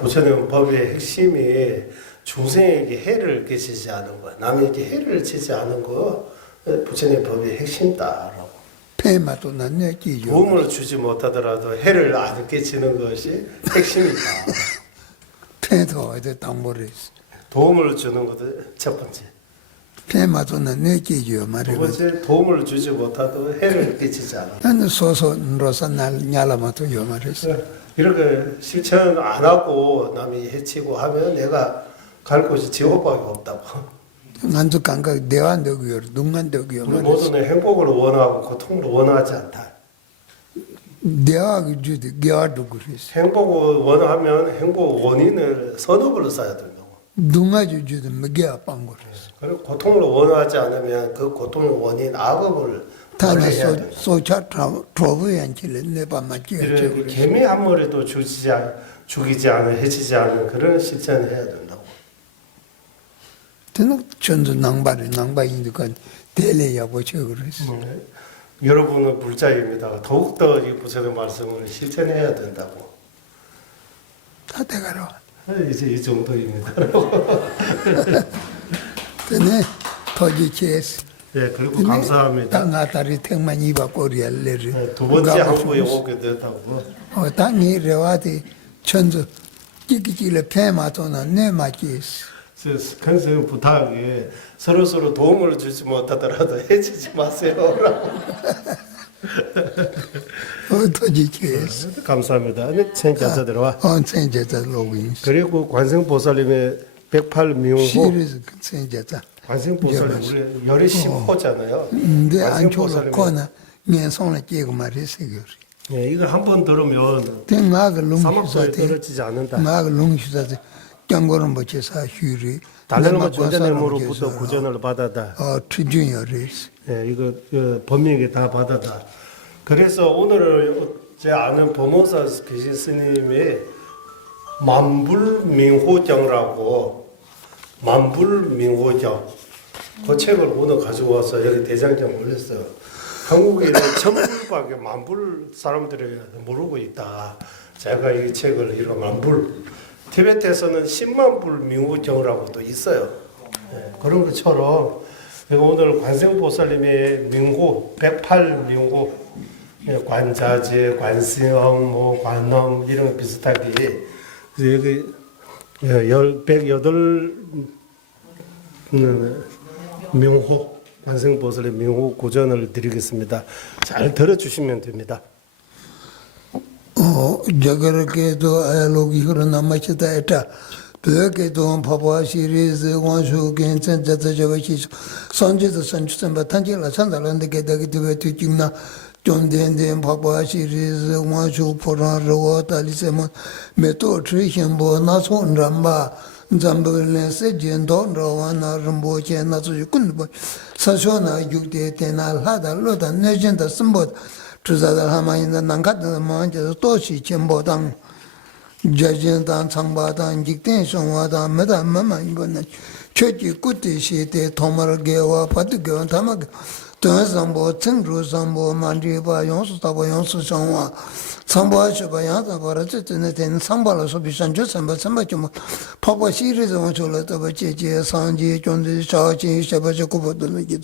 부처님 법의 핵심이 중생에게 해를 끼치지 않은 거, 남에게 해를 끼치지 않은 거, 부처님 법의 핵심다라고. 페마도 난내 끼죠. 도움을 주지 못하더라도 해를 안 끼치는 것이 핵심이다. 페도 어디 당보레스. 도움을 주는 것도 첫 번째. 페마도 난내 끼죠 두 말이고. 번째, 도움을 주지 못하도 해를 끼치지 않아. 나는 소소로서 날 냐라마도 요 말이었어. 이렇게 실천 안 하고 남이 해치고 하면 내가 갈 곳이 지옥밖에 없다고. 난도 감각 대환되고요, 눈간되고요. 우리 모두는 행복을 원하고 고통을 원하지 않다. 대화가 주디 개화도 그랬어. 행복을 원하면 행복 원인을 선업으로 쌓아야 된다고. 눈가주 주디 먹게 아pan 그랬어. 그리고 고통을 원하지 않으면 그 고통의 원인 악업을 다나 해야 된다. 소차 트러브얀치를 내봐 맞게 이렇게 개미 한 마리도 죽이지 않은 해치지 않은 그런 실천을 해야 된다고. 저는 전도 낭바인니까 대례야고 저 그랬어. 여러분은 불자입니다. 더욱더 이 부처의 말씀을 실천해야 된다고. 다 돼가라. 이제 이 정도입니다. 근데 터지체스. 네, 그리고 감사합니다. 땅아다리 택만 이바 꼬리알레르. 네, 두 번째 한국에 오게 됐다고. 땅이 레와디 전도 끼끼끼를 패마도나 내 맞기스. 큰 스님 부탁이 서로 도움을 주지 못하더라도 해치지 마세요. 터지체스. 감사합니다. 생자자 들어와. 생제자 로그인스. 그리고 관세음보살님의 108미용호. 시리즈 생제자. 관세음보살님 우리 열의 10호잖아요. 근데 안쪽으로 거나 면손을 끼고 말했어요. 예, 이걸 한 번 들으면 땡아가 사막도에 롱시사테 떨어지지 않는다. 마가 롱시사테 장고는 뭐지사 휴리 달래는 존재됨으로부터 구전을 받아다. 트준여리스 예, 이거 범위에게 다 받아다. 그래서 오늘 제 아는 범호사 계신 스님의 만불민호정라고 만불민호정 그 책을 오늘 가지고 와서 여기 대장장에 올렸어요. 한국에는 천불밖에 만불 사람들이 모르고 있다. 제가 이 책을 이런 만불 티베트에서는 10만불 민호정이라고도 있어요. 예, 그런 것처럼 오늘 관세음보살님의 민호 108민호 관자재, 관세음, 뭐 관음 이런 비슷하게 여기 108 명호 관세음보살의 명호 고전을 드리겠습니다. 잘 들어주시면 됩니다. 저거게도 알로기 그런 아마치다 했다. 그게도 파파 시리즈 원수 괜찮다 저것이 선제도 선주선 탄지라 산다는데 게다가 되게 뒤나 존된된 파파 시리즈 원수 포라로 달리세면 메토 트리션보 나손람바 잠벌레 세젠도 로와나 름보체 나주 군보 사쇼나 육대 테날 하달로다 내전다 심보 주자들 하마인다 난가다 먼저 또시 쳔보당 자진단 창바단 직된 성화단 메다 마마인보는 최지 꾸티시대 도마르게와 파드게 담아 돈sam보 증루sam보 만디바 용수다보 용수성화 sambo하셔봐 양다 버릇을 된 상발로서 비싼 주선바 선바좀 파파 시리즈 원초라도 버제제 상지 존재 자지 셔버지 고보들기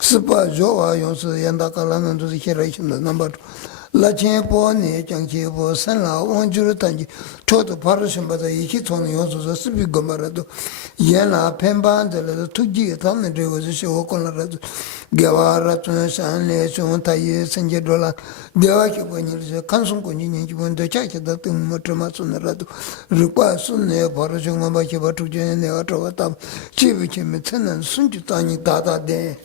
스파 조와 용수 연다깔라는 도 히라이신다 넘버 라체보네 장체보 산라 원주르 단지 저도 바르심바다 이히 돈이 용수서 스비고 말아도 얘나 펜반들도 투지에 담는 데고서 쇼콜라라도 개와라트는 산내 좋다예 생제돌라 대화기 보니서 간송권이 기본도 자기다 뜸 못마선라도 르과 순내 바르정만 바기 바투제 내가 들어왔다 집이치면 천은 순주단이 다다데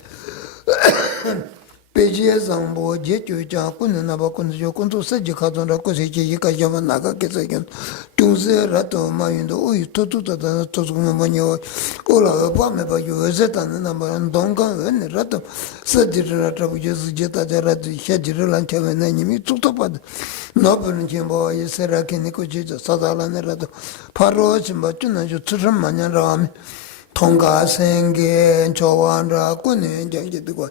배지에상보 제주자 군나바 군조 군도 서지 가던라 고세지 가자만 나가게서견 중세라도 마인도 우이 토토다다 토스고만요 올라 밤에 봐요 에세다는 남한 동강 라도 서지라도 부제스 제타자라도 샤지를 안쳐면님이 뚝뚝받 너버는 지뭐 예세라케니 고지자 사달라네라도 바로 좀 맞추나죠 트름 마냐라면 통가생계 조완라 군에 장제되고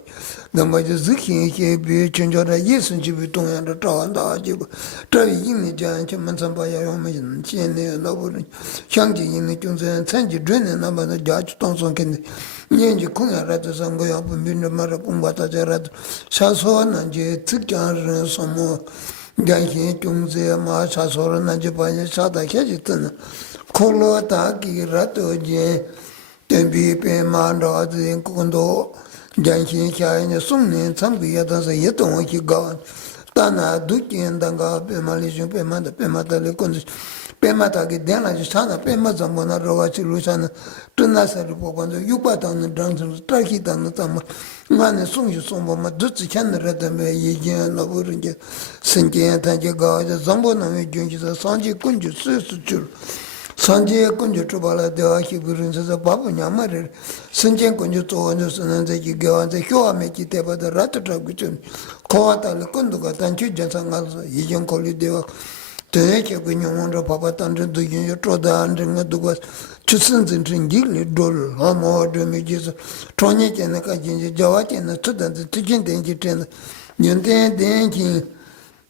넘어져 ዝ키게 비천저라 예순집이 동안도 떠한다 지고 저 이미 장치만 선바야 요면 진네 너버는 향지 있는 중선 천지 드는 남아도 자주 동성견데 년지 공야라도 선거야 분빈을 말아 공부하다 저라도 사소한 이제 특별한 소모 ganshi chungse ma chasoro nanchi panya chata kyachi tana kolo taki rato je tenpi pe ma rati kundo ganshi kyayi sungni tsamki yatansa yatongo ki gawan tana dukien danga pe ma lishun pe ma tali kundo pe ma taki dena chi chana pe ma zambo na rawa chi lu chana tuna sari po kundo yukpa tanga drangsan taki tanga tama ngāne sōngyū sōngbō mā dōtsi khyāna rātā mē yé jiñā nāpō rīngyā sēngyā tāngyā gāwā zāmbō nā mē gyōngyā sā sāngyā kuñjū sū sū chūr sāngyā kuñjū chūpālā dēwā kī pūrīṋ sā bāpū ñāmā rī sāngyā kuñjū tsōgā nyō sā nā zā kī gāwā zā hyōwā mē kī tēpā tā rātā trā gu chūr kōwā tā lī kuñdū kā tāñchū jā sā ngā sā yé jiñā kōlī dēwā tēnē kī ku ñō rā pāpā tāñchū dū yuñ chō tā āñchū ngā dū kwa 추선진 진기를 돌 아모드미 지서 토니께는 가진지 저와께는 투단지 투진된지 된 년된된지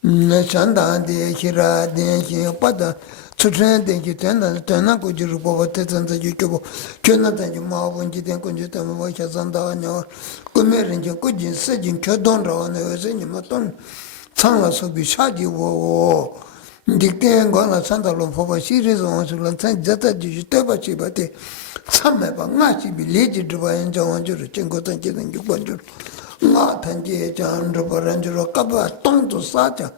나찬다한테 히라된지 빠다 추천된지 된다 된나고 지르 보버테선지 유튜브 견나단지 마원지 된 건지 때문에 와샤산다냐 꾸메른지 꾸진 서진 교돈라와네 여선이 맞던 창라서 비샤지고 딕된 거나 산달로 보고 시리즈 원술은 산 자타지 때바치 바테 참매바 나치 빌리지 드바인 저원주를 쟁거던 지는 6번주 나 단지에 장로 버란주로 까바 똥도 싸자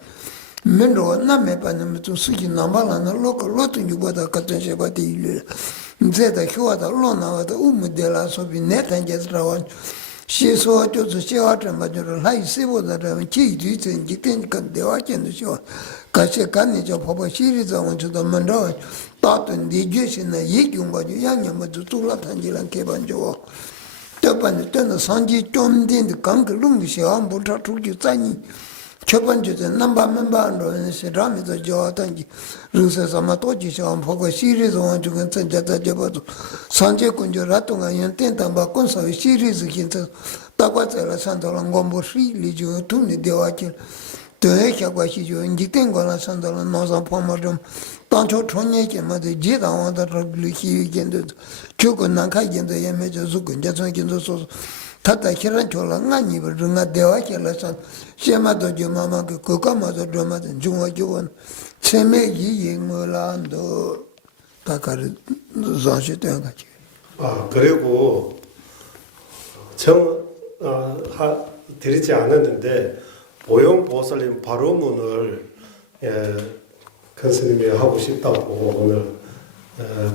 맨로 남매바는 좀 수기 남발하는 로컬로도 유보다 같은 셰바티 일을 제다 효와다 로나와다 우무델라 소비 네탄게스라원 시소就是小这么就是来西部的这几句真几点跟电话见的小，感谢干你叫婆婆西里在我知道门着，大顿的决心呢，一用吧就两年嘛就做了谈起来开办就我，这办的真的上级专店的刚个弄个小不差出去在你。첫 번째는 남반만반로 시라미도 저단지 루세사마 도지셔 보고 시리즈 원 중에 전자다 접어도 산재 군주라 동안 연텐당 바꾼서 시리즈 긴서 따과자라 산도랑 공부시 리주 tum니 되어지 되게 시주 인지된 거나 산도랑 노상 포모 좀 단초 총예게 뭐지 지다원다 리키 견도 죽은 난카견도 예매저 죽은 자선견도 소 타타 키란 졸랑아니 버릉아 대화결라산 시마도 주마마 그 거까마도 드마든 중화교원 체매기 예물란도 다가르 자시된 같이 그리고 드리지 않았는데 보영보살님 바로문을 큰 스님이 하고 싶다고 오늘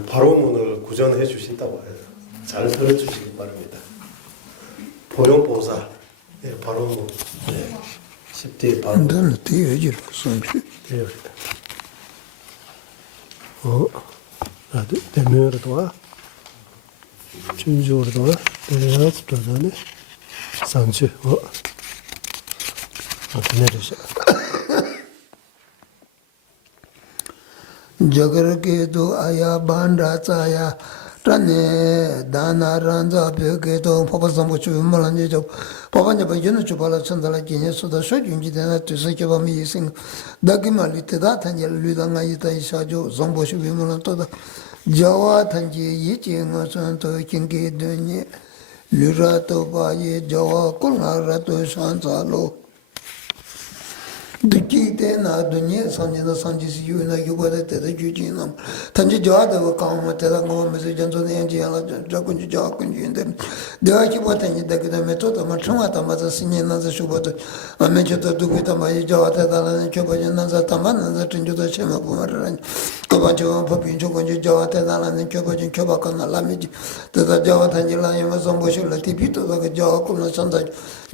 바로문을 구전해 주신다고 해요. 잘 들어주시기 바랍니다. 보영보살 바로문 10대 바로문 너는 되어지를 손주 되어있다. 대면으로 와 중주로 와 대면으로 도전해 상주 내려서 저거게도 아야 반라자야 라네 다나란자 벽에도 법선부 주문을 저 법안에 번전을 주발라 천달라 기내서도 소중지대나 뜻이 범위 있은 다기말리 때다 단절 류당아 있다 이사죠 정보시 위문은 또다 저와 단지 이징어선 또 경계되니 류라도 바에 저와 꿀나라도 산자로 दुखीते ना दुनिया समझे ना समझी सी यू ना यू बदे ते जुजी ना तंजे जादा वो काम में तेरा गाँव में से जनसो ने जी आला जाकुंज इंदर देवा की बात है जिधर किधर में तो मचुआ तो मज़ा सीने ना से शुभ तो हमें जो तो दुखी तो मैं जाता था ना जो बजे ना जाता मन ना तंजो तो चेमा पुमर रन कब जो पपिन जो कुंज जाता था ना जो बजे जो बाकन ना लामी जी तो जाता जिला ये में संबोश लती भी तो जाओ कुछ ना चंदा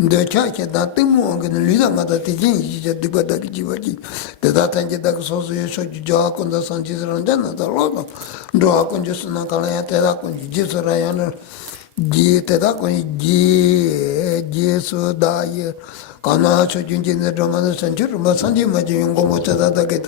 दो चाहे दांते मुँह के लीला मत तीन जी 다기 지버지 대다탄제 다 소소에 소주 저하고도 선지스런 데나 달로도 너하고 저스나 갈아야 대다고 지서라야는 지 대다고 지 지수다이 가나 초준진의 드라마는 선주로 뭐 선지 맞이 용고 못 하다게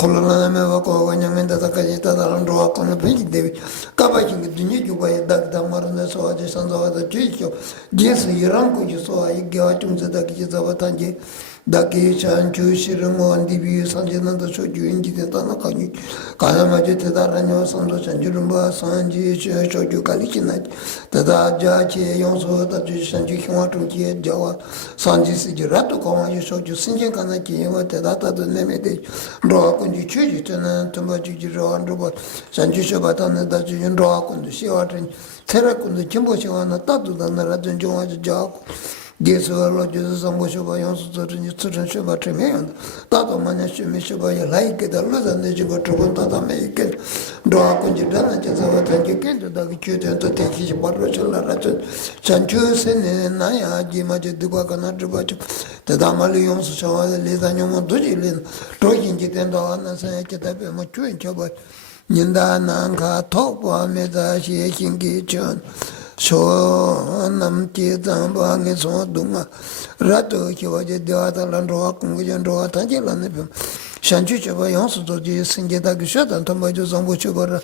콜로나메 와고 그냥 다까지 다다는 로하고는 비기데 까바진 게 두니 주바에 dak다 마르네서 아주 선서와도 지죠 예수 이랑고 주소 이게 좀 저다기 저바탄지 다기 찬주시는 원디비 산지는도 소주인지데 다나까지 가야마제 대다라뇨 선도 전주는 뭐 산지 소주 갈리치나 다다자체 용소다 주산지 형화통지에 저와 산지스지라도 공화지 소주 신경가나 기와 대다다도 내메데 로하군지 취지는 tom바지지로 안로버 산지셔바다는 다주인 로하군도 시와든 테라군도 김보시와나 따도다 나라든 종아지 자고 예수로 주서 모셔봐 용수들은 유출은 쇼바 tremeendo 다도 만약 쇼미쇼바에 라이게 달라는데 지금 조금 다다메 있게 로하군지다는 제사와 단계께도 다기 교대도 대기지 바로 절라라죠 잔주세네 나야 지마제 두고 가나 주바죠 대다말이 용수 쇼와에 리다뇽은 도지린 로긴지 된다 하나서 이렇게 답에 뭐 주인 줘봐 년다난가 토보메다 시행기전 소남티 담방에 소동아 라도 키와제 되어달란 로하 공부전 로하 타질라네 뱀 샨주쳐봐 영수도지 생계다기 셔단 tom바조 정보쳐봐라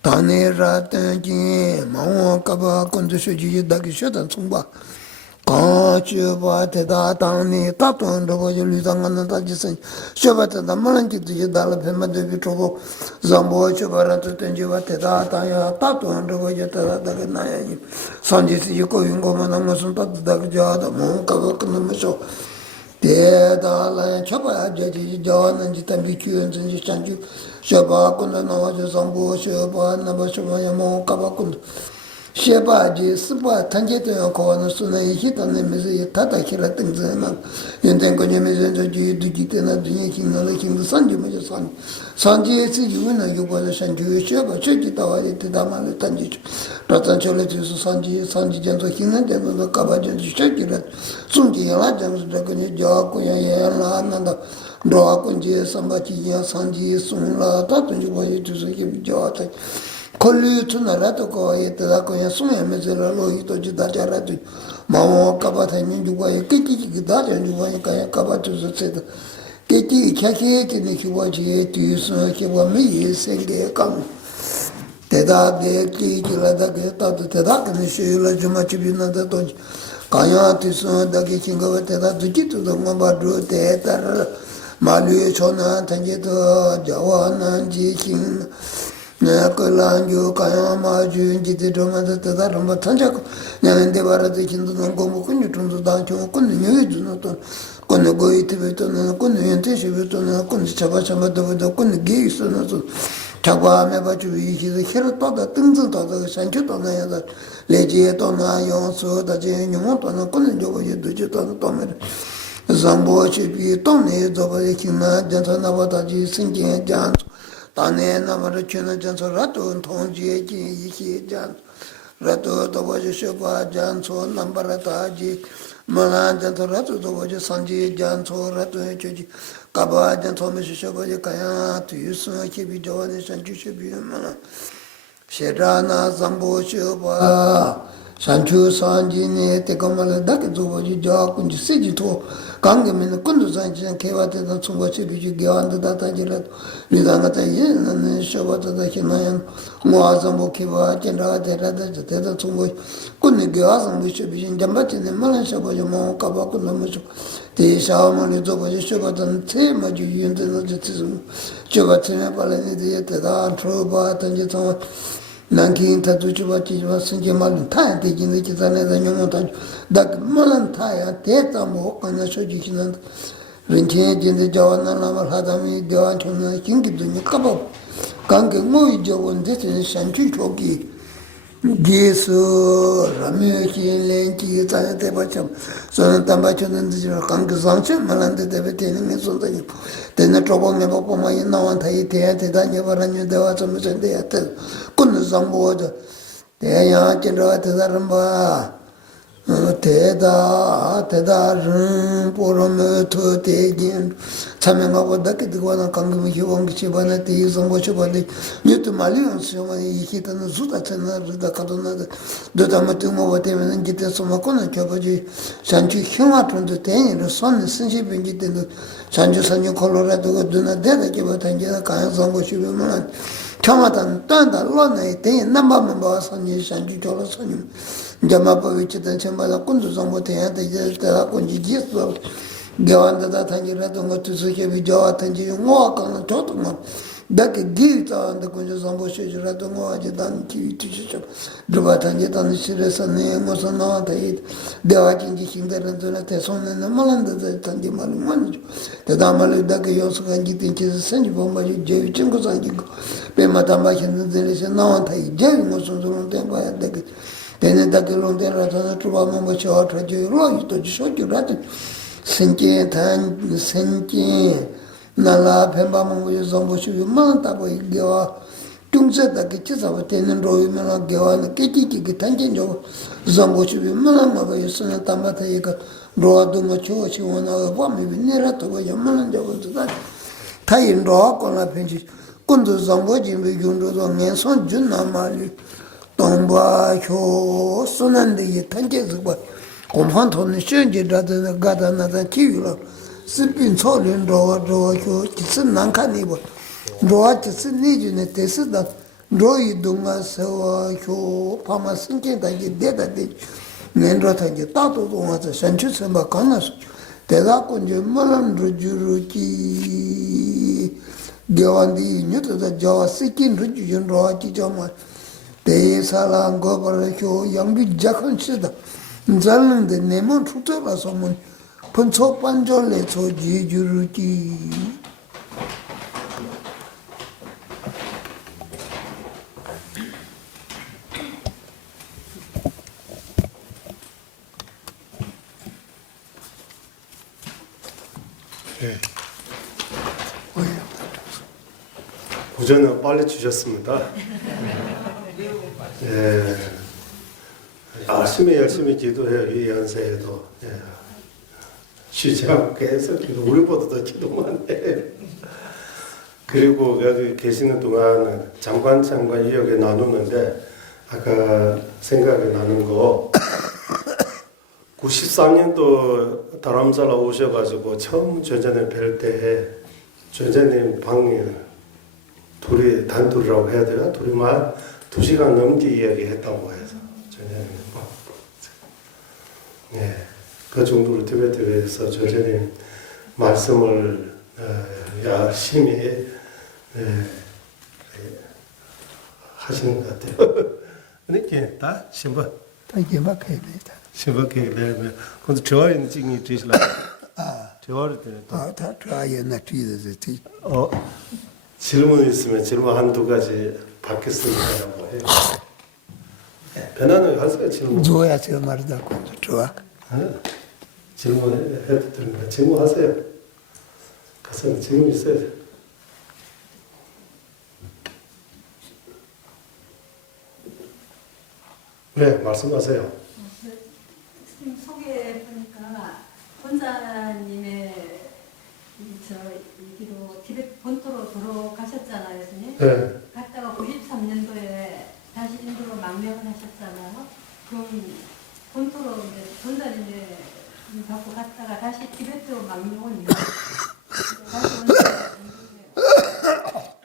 다네라든지 마오까바 건드셔지 다기 셔단 송바 가주바 대다당니 따톤도고 유리당하는 다지선 쇼바다 말한지도 달라 뱀만도 비트고 잠보쳐봐라도 던지바 대다다야 따톤도고 여다다가 나야지 산지스 이거 용고만 무슨 따다가 자다 뭔가가 끊으면서 대다라 쳐봐야 되지 저는 지금 비키는지 찬주 쇼바군도 나와서 잠보셔봐 나봐셔봐야 뭔가가 끊 셰바지 스바 탄제도 거는 수는 히타는 메시 타다 키라 등즈나 연된 거냐면 저 주기때나 뒤에 긴을 긴도 산지면서 산지에서 유는 요거는 산주에 셰바 저기다 와야 되다만 단지 라탄철에서 산지 전도 긴는데 너 까바지 저기라 숨기야 장서 저거니 저거야 얘라 난다 로아군지 삼바지야 산지 숨라 다든지 와야 주서기 저다 콜류트나라도 거에다가 그냥 숨으면서 로이도 지다자라도 마모 까바타면 누가에 깨끼기 다자 누가니까 까바투서 세다 깨끼 캬케케니 키와지에 뒤서 키와미 생게 강 대다게 끼기라다게 따도 대다게 쉬라 주마치비나다 또 가야티서 다게 킹가 대다 두기도 마바도 대다라 말류에 전화 단계도 자와난 지킹 나클란주 가야마주 지드로마다 따다름바 탄자고 나는데 바라도 진도는 고무군이 좀도 다죠 군이 녀유도는 군이 고이트베도는 군이 연테시베도는 군이 잡아잡아도 군이 게이스는 잡아매 봐주 이기도 헤르도다 등등도다 산초도 나야다 레지에도 나 용서다 제용도는 군이 저거에 도지도 또메 zambochi 동네 저번에 기나 전선나보다지 생긴 장 단에 나마를 주는 전서 라도 통지에 이기 장 라도 도와주 쇼바 장소 남바라다지 만한 전서 라도 도와주 산지 장소 라도 해주지 가바 장소 메시 쇼바지 가야 뒤수 기비 좋아하는 산주시 비만 셰라나 zambochi 바 산주 산지네 때가말 다게 도와주 자군지 세지토 강금에는 군도 산지는 개와대다 총거치 비주 개완도 다다지라 리당하다 예는 쇼바다다 희나연 모아zambo 개와 젠라가 대라다 대다 총거 군이 개와상 비주 비진 잠바티네 말한 쇼바죠 뭐 까바고 넘어서 대샤오만이 도와주 쇼바던 테마주 윤드는 저티즘 쇼바티네 발레네 대다 트로바 던지통 난긴 타두주바치바 승계말은 타야 되기는 기산에다 용어다 딱 말은 타야 대다 뭐 하나 소지기는 렌체 진데 자원나라말 하다미 대완촌의 긴기도니 까봐 관계 뭐이 저건 대신 산주 조기 예수 라미오키 렌치 자야 대바참 저는 담바초는 지라 관계 상처 말한데 대베테는 게 손다니 되는 조금에 보고 많이 나한테 이 대다니 바라니 대화 좀 전데야 kunnu zamboja 대야 진로가 대다른 바 대다 른 보름에 더 대긴 참여하고 닿게 되고는 강금이 희왕기 집안에 대해 zamboja 받이 뉴트 말리온 수용이 이기다는 수다처나 르다 가도나 도다마트 뭐 때문에 기대 소마코는 저거지 산주 형아촌도 대니로 손 신시빈기 때는 산주 산주 콜로라도가 누나 대다게 받한게가 가양 zamboja 청하단 딴다 로나에 대 남바만 봐서 니 산주 졸어서니 자마바 위치던 첨바다 군도 정보 대야 되다 군지 지스 개완다다 탄지라도 것도 수게 비저와 탄지 뭐가는 저도만 다게 기타한데 군조 정보 수지라도 뭐하지 단 기티죠 드바탄지 단 시레서네 무슨 나한테 대화진지 힘들은 대손은 말한다 탄지 말만 대다말 다게 요소가 기tin지 선지 보마지 제위 친구 상기고 베마담바히는 데레서 나한테 제위 무슨 소리 된거야 되게 되는 다게론데라서 주바만 뭐 저트죠 로이도 쇼주라도 생계 단 생계 나라 뱀바몽고 정보시 많다고 이겨와 중세다게 지사와 되는 로이면 겨와는 깨끼끼 단진조 정보시 많아마가 있으나 담바타이가 로아도 뭐 좋지 원하고 보면 내려도 연만한 적은 타인 로아ቆ나 펜지 군도 정보지 미군도도 내선 준나 말이 동바효 순한데 단계서 봐 공판토는 현재라도 가다나다 기위로 스핀 소린 로아효 기슨 난칸이 봐 로아 기슨 니주네 테스다 로이 동아서효 파마 승계다게 대다데 멘로타게 따도 동아서 산추선바 가나서 대다군제 말한 루주루기 겨완디 뉴트다 자와 스킨 루주준 로아기 정말 대사랑 거버효 양비 작은시다 잘는데 내면 투터라서 뭐 번초 반절내 조지주루기 구전을 빨리 주셨습니다. 예. 열심히 기도해요. 이 연세에도. 예. 쉬지 않고 계속 기도, 우리보다 더 기도만 해. 그리고 여기 계시는 동안 장관 이야기 나누는데 아까 생각이 나는 거 93년도 다람살라 오셔가지고 처음 전전에 뵐 때 전전님 방에 둘이 단둘이라고 해야 되나? 둘이만 2시간 넘게 이야기했다고 해서 전전님 네, 그 정도로 티베트에서 전전님 말씀을 열심히 하시는 것 같아요. 이렇게 다 신발 他也没开没的 신발 계획을 근데 저와는 찍니 되실라? 啊 저와를 때는 啊，他主要也那追的是这 질문 있으면 질문 한두 가지 받겠습니다라고 해요. 변화는 하세요 질문. 做呀这么的工作主要 질문해도 됩니다. 질문하세요. 가서 질문 있어야 돼. 네, 말씀하세요. 스님 소개해 보니까 본사님의 이기로 티베트 본토로 돌아가셨잖아요, 스님. 네. 갔다가 93년도에 다시 인도로 망명을 하셨잖아요. 그럼 본토로 이제 본사님의 받고 갔다가 다시 티베트로 망명을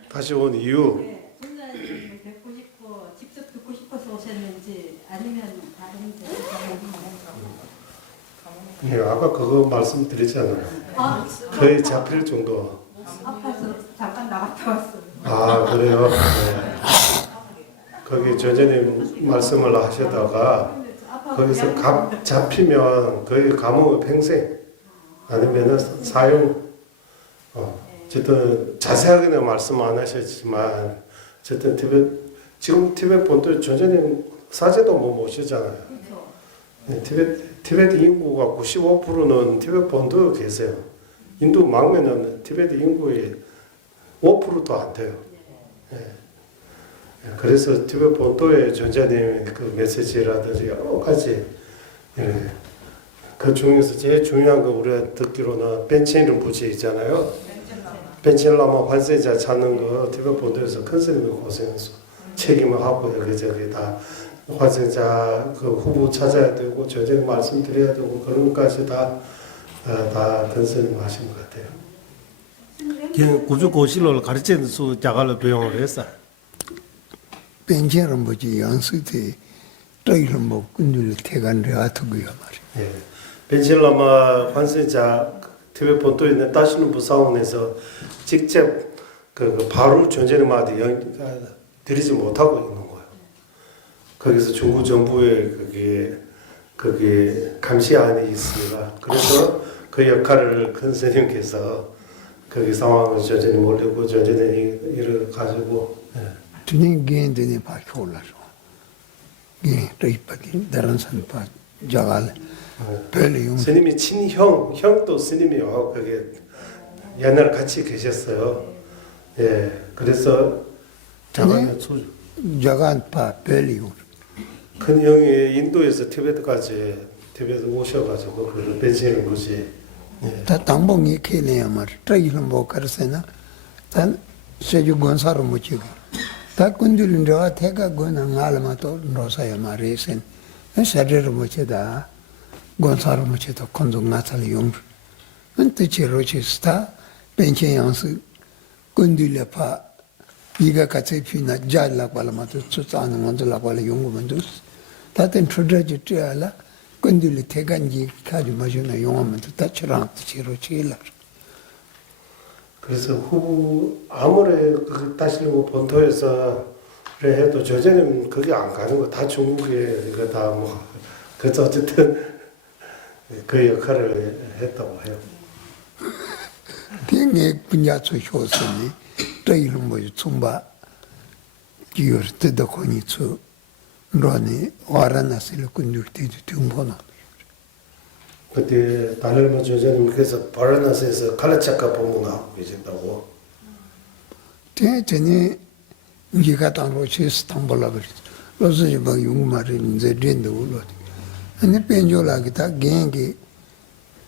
다시 온 이유. 네, 본사님을 뵙고 싶고 직접 듣고 싶어서 오셨는지 아니면 다른 예, 아까 그거 말씀드렸잖아요. 아, 거의 잡힐 정도. 아파서 잠깐 나갔다 왔어요. 아, 그래요? 네. 거기 전전님 말씀을 하시다가 거기서 잡히면 거의 감옥 평생 아니면 사형. 어쨌든 자세하게는 말씀 안 하셨지만 어쨌든 지금 티베트 본토 전전님 사제도 뭐 모시잖아요. 네, 티베트 인구가 95%는 티베트 본토에 계세요. 인도 망면은 티베트 인구의 5%도 안 돼요. 네. 그래서 티베트 본토의 전자님의 그 메시지라든지 여러 가지 그 중에서 제일 중요한 거 우리가 듣기로는 벤첸 림푸체 있잖아요. 벤첸 라마 환세자 찾는 거 티베트 본토에서 큰 스님이 고생해서 책임을 하고 여기저기 다 환생자 그 후보 찾아야 되고 전쟁 말씀드려야 되고 그런 것까지 다 근스님 하신 것 같아요. 구주고실로 가르치는 수 자갈로 배용을 했어. 벤체는 뭐지 연수대 저이런 뭐 군들 태간을 아트고요 말이야. 예. 벤실라마 환생자 티베트 본토에 있는 따시는 부사원에서 직접 그 바로 전쟁의 마디 드리지 못하고 있는 거예요. 거기서 중국 정부의 그게 감시안이 있습니다. 그래서 그 역할을 큰 스님께서 거기 상황을 전전히 몰리고 전전히 일을 가지고 주님 개인들이 밝혀 올라서 또 이쁘게 다른 산파 자갈 별용 스님이 형도 스님이요. 그게 옛날 같이 계셨어요. 예, 그래서 자갈 소주 자간파 별용 큰 형이 인도에서 티베트까지 티베트 오셔가지고 그걸 벤치는 거지. 다 당봉이 캐내야 말이야. 저이런 뭐 가르세나 단 세주 권사로 묻히고 다 군들은 저 태가 권한 알마도 노사야 말이센 사제로 묻히다 권사로 묻히다 건동 나탈 용 은뜻이로 치스타 벤치 양스 군들레파 이가 같이 피나 잘라고 알마도 쫓아는 건들라고 알 용구만도 다된 트레지 뛰어라 군들이 태간지 가지고 마주나 용하면도 다처럼 뜻이로 치일라. 그래서 후보 아무리 그 다시는 본토에서 그래 해도 저전에는 거기 안 가는 거 다 중국에 이거 다 뭐 그래서 어쨌든 그 역할을 했다고 해요. 대개 분야초 효선이 또 이런 뭐지 총바 기어 때도 거니서 너네 와라나스를 군들 때도 등보나 그때 달르마 저전님께서 바라나스에서 칼라차카 본문하고 계셨다고. 전에 이가 당로 치스 당벌라 그랬어. 그래서 뭐 용말이 이제 된다 올라. 근데 벤조라기다 갱기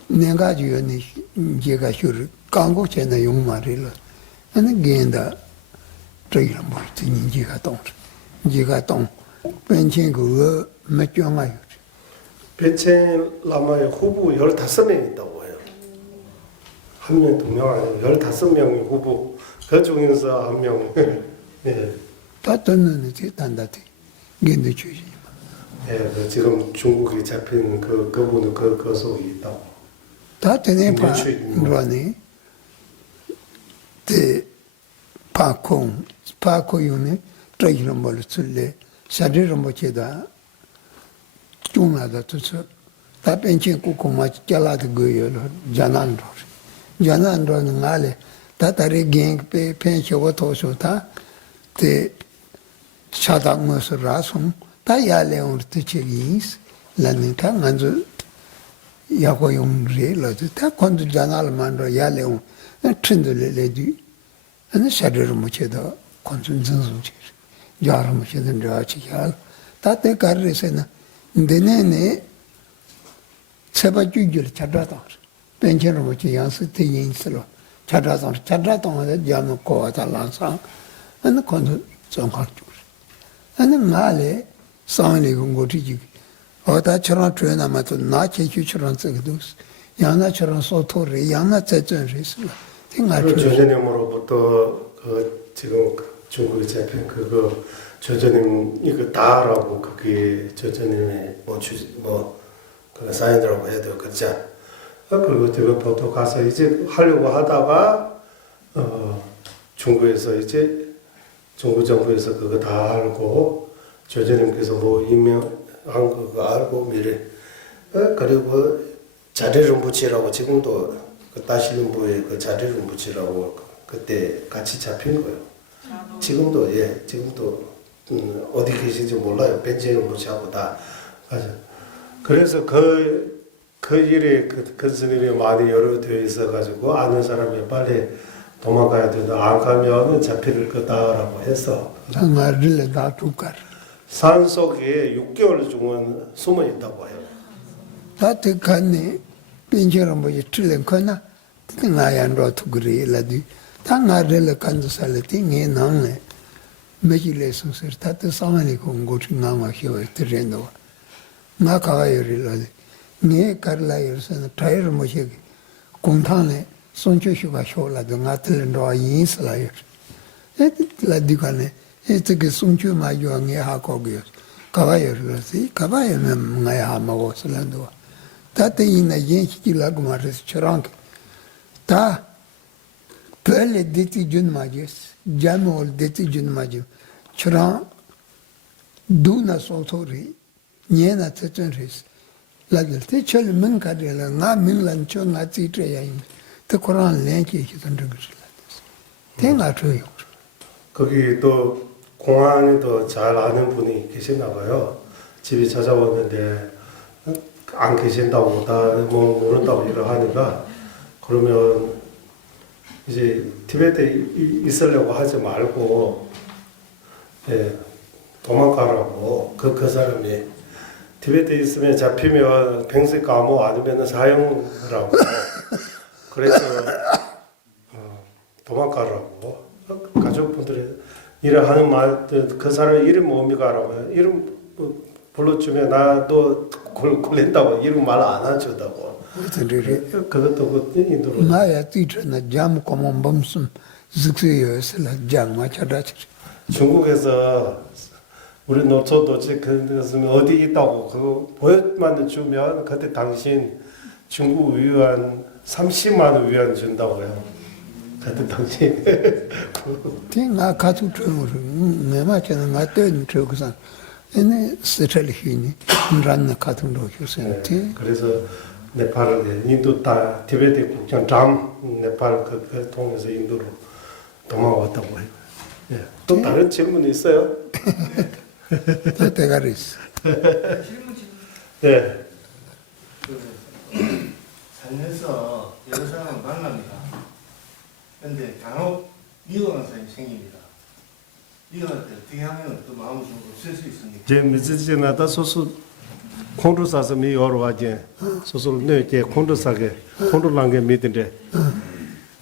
내가 주연이 이가 휴르 강고 전에 용말이라. 근데 갱다 저기는 뭐 이가 동. 이가 동. 벤친 그거 몇 명아요. 벤첸 라마의 후보 15명 있다고 해요. 한 명, 2명 아니고 15명의 후보. 그 중에서 한 명. 네. 다 듣는데 단다티. 겐데 주지. 예, 그 지금 중국에 잡힌 그분은 그 속에 있다고. 다 되네 봐. 매출입니다. 그러네. 대 파콩 유네 저기는 뭘 쓸래. 사리를 못 해다. 중나다 뜻어. 다 벤치 꾸꾸마 잘라도 거요. 자난로는 나래. 다 다리 갱페 펜시고 도서다. 대 차당머서 라송 다 야레온 뜻이기스 라니까 간주 야고용레라도 다 건주 자날만로 야레온 트인들레디 안 샤르르 모체다 건준선수지 야르 모체든 라치야 다때 가르세나 데네네 세바주줄 차다다 벤체로 모체 양스 테인스로 차다다 야노 코아달란사 안 건주 정확주 아니 말에 상리 공고지기 어다처럼 트레나마도 나체추처럼 쓰기도 양나처럼 소토리 양나체전리스 생각을 조전님으로부터 지금 중국에 잡힌 그거 조전님 이거 다라고 그게 조전님의 그 사인이라고 해야 돼요, 그렇죠? 그리고 지금 보통 가서 이제 하려고 하다가 중국에서 이제 중국 정부에서 그거 다 알고 조전님께서 뭐 임명한 그거 알고 미래 그리고 자리를 붙이라고 지금도 그 다시lum부에 그 자리를 붙이라고 그때 같이 잡힌 거예요. 지금도 어디 계신지 몰라요. 벤치는 붙이하고 다 맞아. 그래서 그 일에 그 스님이 많이 여러 되어 있어 가지고 아는 사람이 빨리 도망가야 된다. 안 가면 잡힐 거다라고 해서 상아를 다 두갈 산 속에 6개월 중은 숨어 있다고 해요. 다때 간네 벤처럼 뭐 틀len거나 나야로 투그리라디 당아를 간도 살때 네 나네 메질레스서 다때 상안이 공고치 나마히어 트렌도 나가요리라디 네 karla여서 타이르 모시기 공탄에 손초슈가 쇼라도 나틀로 인슬라요 라디가네 에트게 손초 마요앙에 하고요 가바요르지 가바요는 나야 먹었을란도 다때 이나 예치라고 말해서 저랑 다 별에 데티 준 마지스 자몰 데티 준 마지 저랑 두나 소토리 녀나 tetен리스 라들테 철문 가려라 나 민란초 나 찌트야인 또 코란 랭키 기던들 대가 줘요. 거기 또 공항에 더 잘 아는 분이 계시나 봐요. 집에 찾아왔는데 안 계신다고 다 뭐 모른다고 일을 하니까 그러면 이제 티베트에 있으려고 하지 말고 도망가라고 그 사람이 티베트에 있으면 잡히면 병세 감호 아니면 사형하라고 그래서 도망가라고 가족분들이 일을 하는 말 그 사람 이름 뭡니까라고 이름 불러주면 나도 걸린다고 이름 말 안 해주다고 그것도 그 인도로 나야 띠트나 잠 고몬범숨 즈크여슬라 장마 차다치 중국에서 우리 노처도지 그것은 어디 있다고 그거 보여만 주면 그때 당신 중국 위안 30만 원 위안 준다고요. 그때 당신 띵아 가수 트무르 내마ቸ는 맞던 저거상 에네 스텔히니 란나 같은 거 교수한테 그래서 네팔에 인도 다 티베트 국경 장 네팔 그 통해서 인도로 도망왔다고 해요. 예. 또 다른 질문 있어요? 대가리스 네. 살면서 여러 사람을 만납니다. 근데 간혹 이혼한 사람이 생깁니다. 이혼할 때 어떻게 하면 또 마음을 좀 없앨 수 있습니까? 제 미지지나다 소소 콘도 사서 미 여러와제 소소 네게 콘도 사게 콘도 랑게 미든데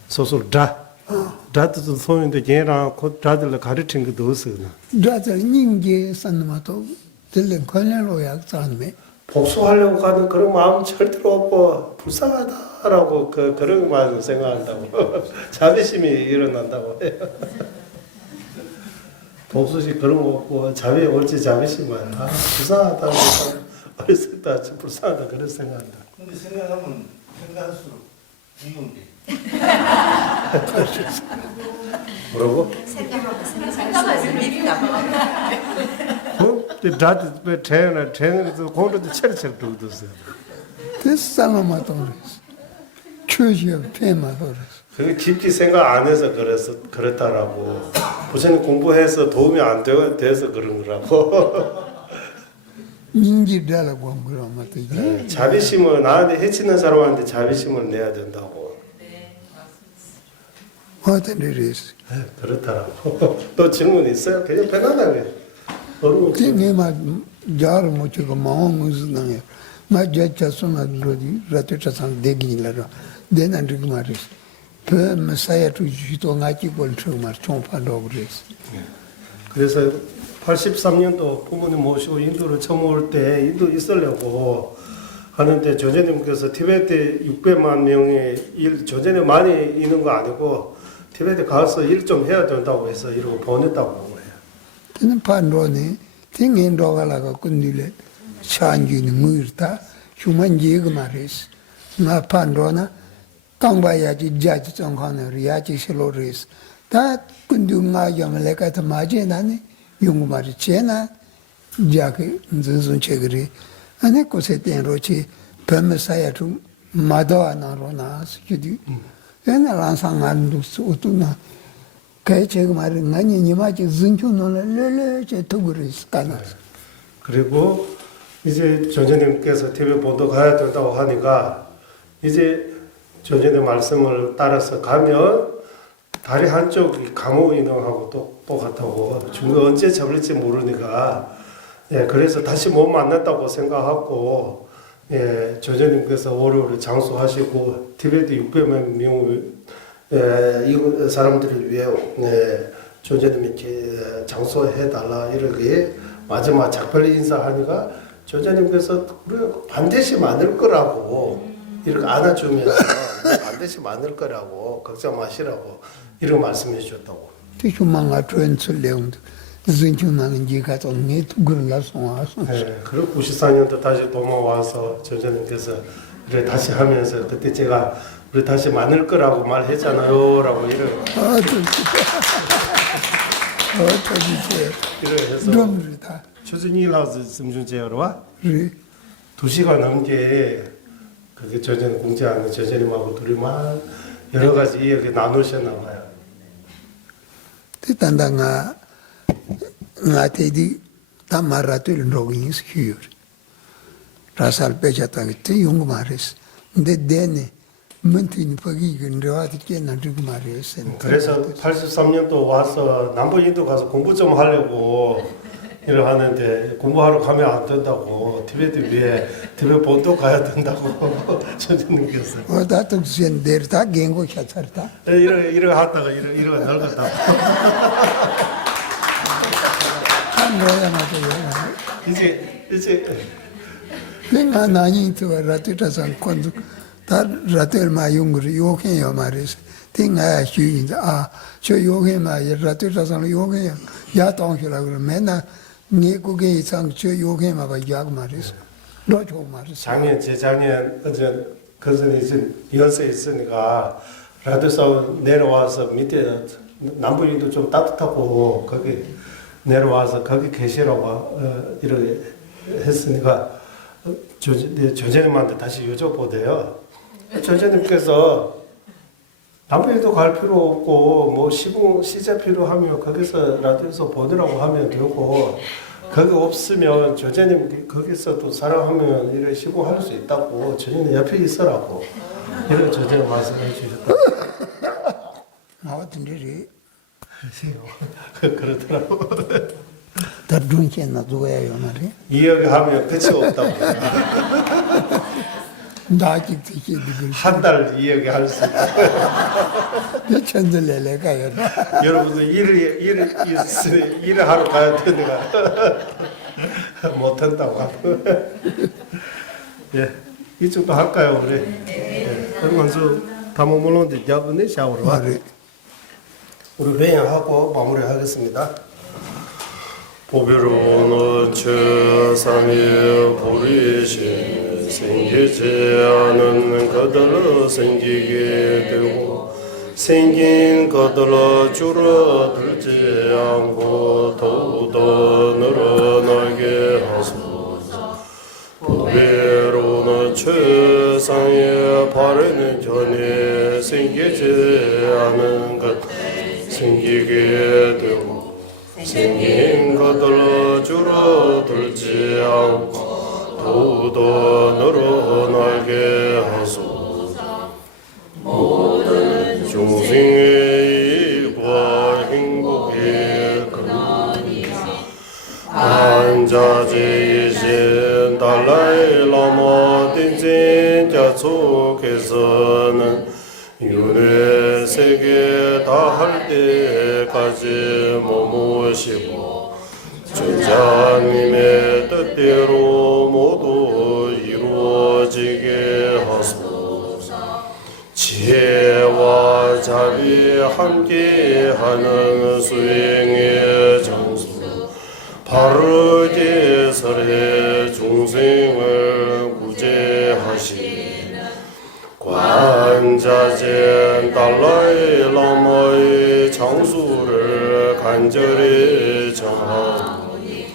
소소 다도 소인데 제랑 다들 가르친 것도 없어요. 다들 닝게 산마도 들len 권례로 약산매 복수하려고 가는 그런 마음 절대로 없고 불쌍하다라고 그런 마음 생각한다고 자비심이 일어난다고 해요. 복수시 그런 거 없고 자비 옳지 자비심만 불쌍하다고 어렸을 때 불쌍하다 그런 생각한다. 근데 생각하면 생각할수록 이혼돼. 뭐라고? 생각하면 밉다. 다들 태어나서 공부도 체르체르 두었어요. 됐살마도 추지어 페마도 그게 깊이 생각 안 해서 그렇다라고. 부처님 공부해서 도움이 안 돼서 그런 거라고. 닝지달라고 그러면 되지. 자비심을 나한테 해치는 사람한테 자비심을 내야 된다고. 어떤 일이 있어. 그렇다라고. 또 질문 있어요? 그냥 편안하게. 어려운 띵에 막 자르 못 주고 마음을 쓰는 게 맞자 소나 그러지. 라트차상 대기라로 내는 그 말이지. 그 메사야 주지도 나기 볼처 말 총판도 그랬어. 그래서 83년도 부모님 모시고 인도를 처음 올 때 인도 있으려고 하는데 조제님께서 티베트에 600만 명의 조제님 많이 있는 거 아니고 티베트에 가서 일 좀 해야 된다고 해서 이러고 보냈다고. tene pandone tingen dogala ka kundile changi ni murta chuman jig maris na pandona kangba ya ji jaji chongkhana riya ji shloris ta kundu nga yamle ka ta maje nani yung mari chena jake nzun chegri ane ko se ten rochi pemsa ya tu madawa na rona skidi ena lansang andu utuna 그게 제가 말은 아니 니마지 진주는 레레제 도그리스 까나 그리고 이제 조제님께서 TV 보도 가야 된다고 하니까 이제 조제님 말씀을 따라서 가면 다리 한쪽이 감호 인형하고 똑같다고 중국 언제 잡을지 모르니까 예 그래서 다시 못 만났다고 생각하고 예 조제님께서 오래오래 장수하시고 티베트 600만 명 이 사람들을 위해 조제님이 장소해달라 이렇게 마지막 작별 인사하니까 조제님께서 우리 반드시 만들 거라고 이렇게 안아주면서 반드시 만들 거라고 걱정 마시라고 이렇게 말씀해 주셨다고. 티슈망아 트렌슬레운드 진주나는 지가 좀네 그걸라서 와서 그리고 94년도 다시 도망와서 조제님께서 그래 다시 하면서 그때 제가 우리 다시 만날 거라고 말했잖아요 라고 이래 해서 좀이다 초진이라서 심중제여와 리 2시간 넘게 그게 조전 공지하는 조전님하고 둘이만 여러 가지 이야기 나누셨나 봐요. 티탄다가 나테디 타마라tul 로긴스 히어 라살 베자타기 용고 마레스 근데 데네 문틴 파기 근데와디 깨나 주고 마레스 그래서 83년도 와서 남부인도 가서 공부 좀 하려고 일을 하는데 공부하러 가면 안 된다고 티베트 위에 티베트 본토 가야 된다고 조전님께서 어다도 센데르다 겐고 샤차르다 이래 하다가 이래 늙었다고 한로야 맞아요 이제 내가 나니도 라트타산 콘도 다 라텔 마용을 요해요 말이스 띵아 쉬인다 아저 요해 마이 라트타산 요해 야 동시라 그러 맨날 니국에 이상 저 요해 마가 야 말이스 너저 말이스 작년 재작년 어제 그전에 이제 연세 있으니까 라드서 내려와서 밑에 남부인도 좀 따뜻하고 거기 내려와서 거기 계시라고 이렇게 했으니까 조제님한테 다시 여쭤보대요. 조제님께서 남부에도 갈 필요 없고 뭐 시제 필요하면 거기서 라디오에서 보내라고 하면 되고 거기 없으면 조제님 거기서도 사랑하면 이렇게 시공할 수 있다고 조제님 옆에 있으라고 이렇게 조제님 말씀해 주셨다. 아무튼 일이 그러더라고. 다룬체나 누가요 말이? 이야기하면 끝이 없다고. 나직 되게 한 달 이야기할 수 있어. 천들레레 가요. 여러분들 일을 하러 가야 되니까 못한다고 하고. 예, 이쪽도 할까요 우리? 예, 그러면서 다 머물렀는데 야분에 샤워를 와. 우리 회행하고 마무리하겠습니다. 보배로는 최상의 보리신 생기지 않은 것들로 생기게 되고 생긴 것들로 줄어들지 않고 더욱더 늘어나게 하소서. 보배로는 최상의 바라는 전에 생기지 않은 것 생기게 되고 생긴 것들로 줄어들지 않고 더욱더 늘어나게 하소서. 모든 중생의 이익과 행복의 근원이신 한자제이신 달라이 라마 딘진자 속에서는 윤회 세계 다 할 때까지 머무시고 주자님의 뜻대로 모두 이루어지게 하소서. 지혜와 자비 함께하는 수행의 장수 바르게 설해 중생을 구제하시니 관자진 달라이 라마의 장수를 간절히 정하오니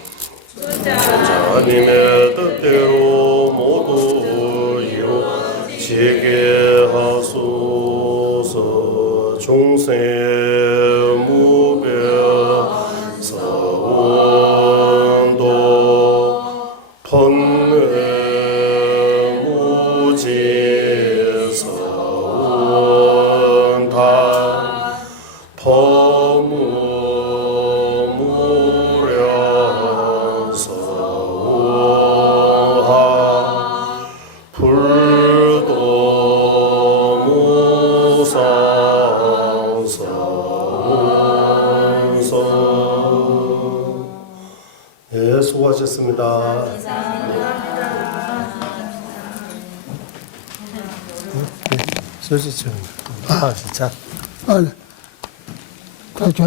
주자님의 뜻대로 모두 이루어지게 하소서. 중생 무별 사원도 번뇌 네, 수고하셨습니다. 소지처럼. 아, 진짜. 아,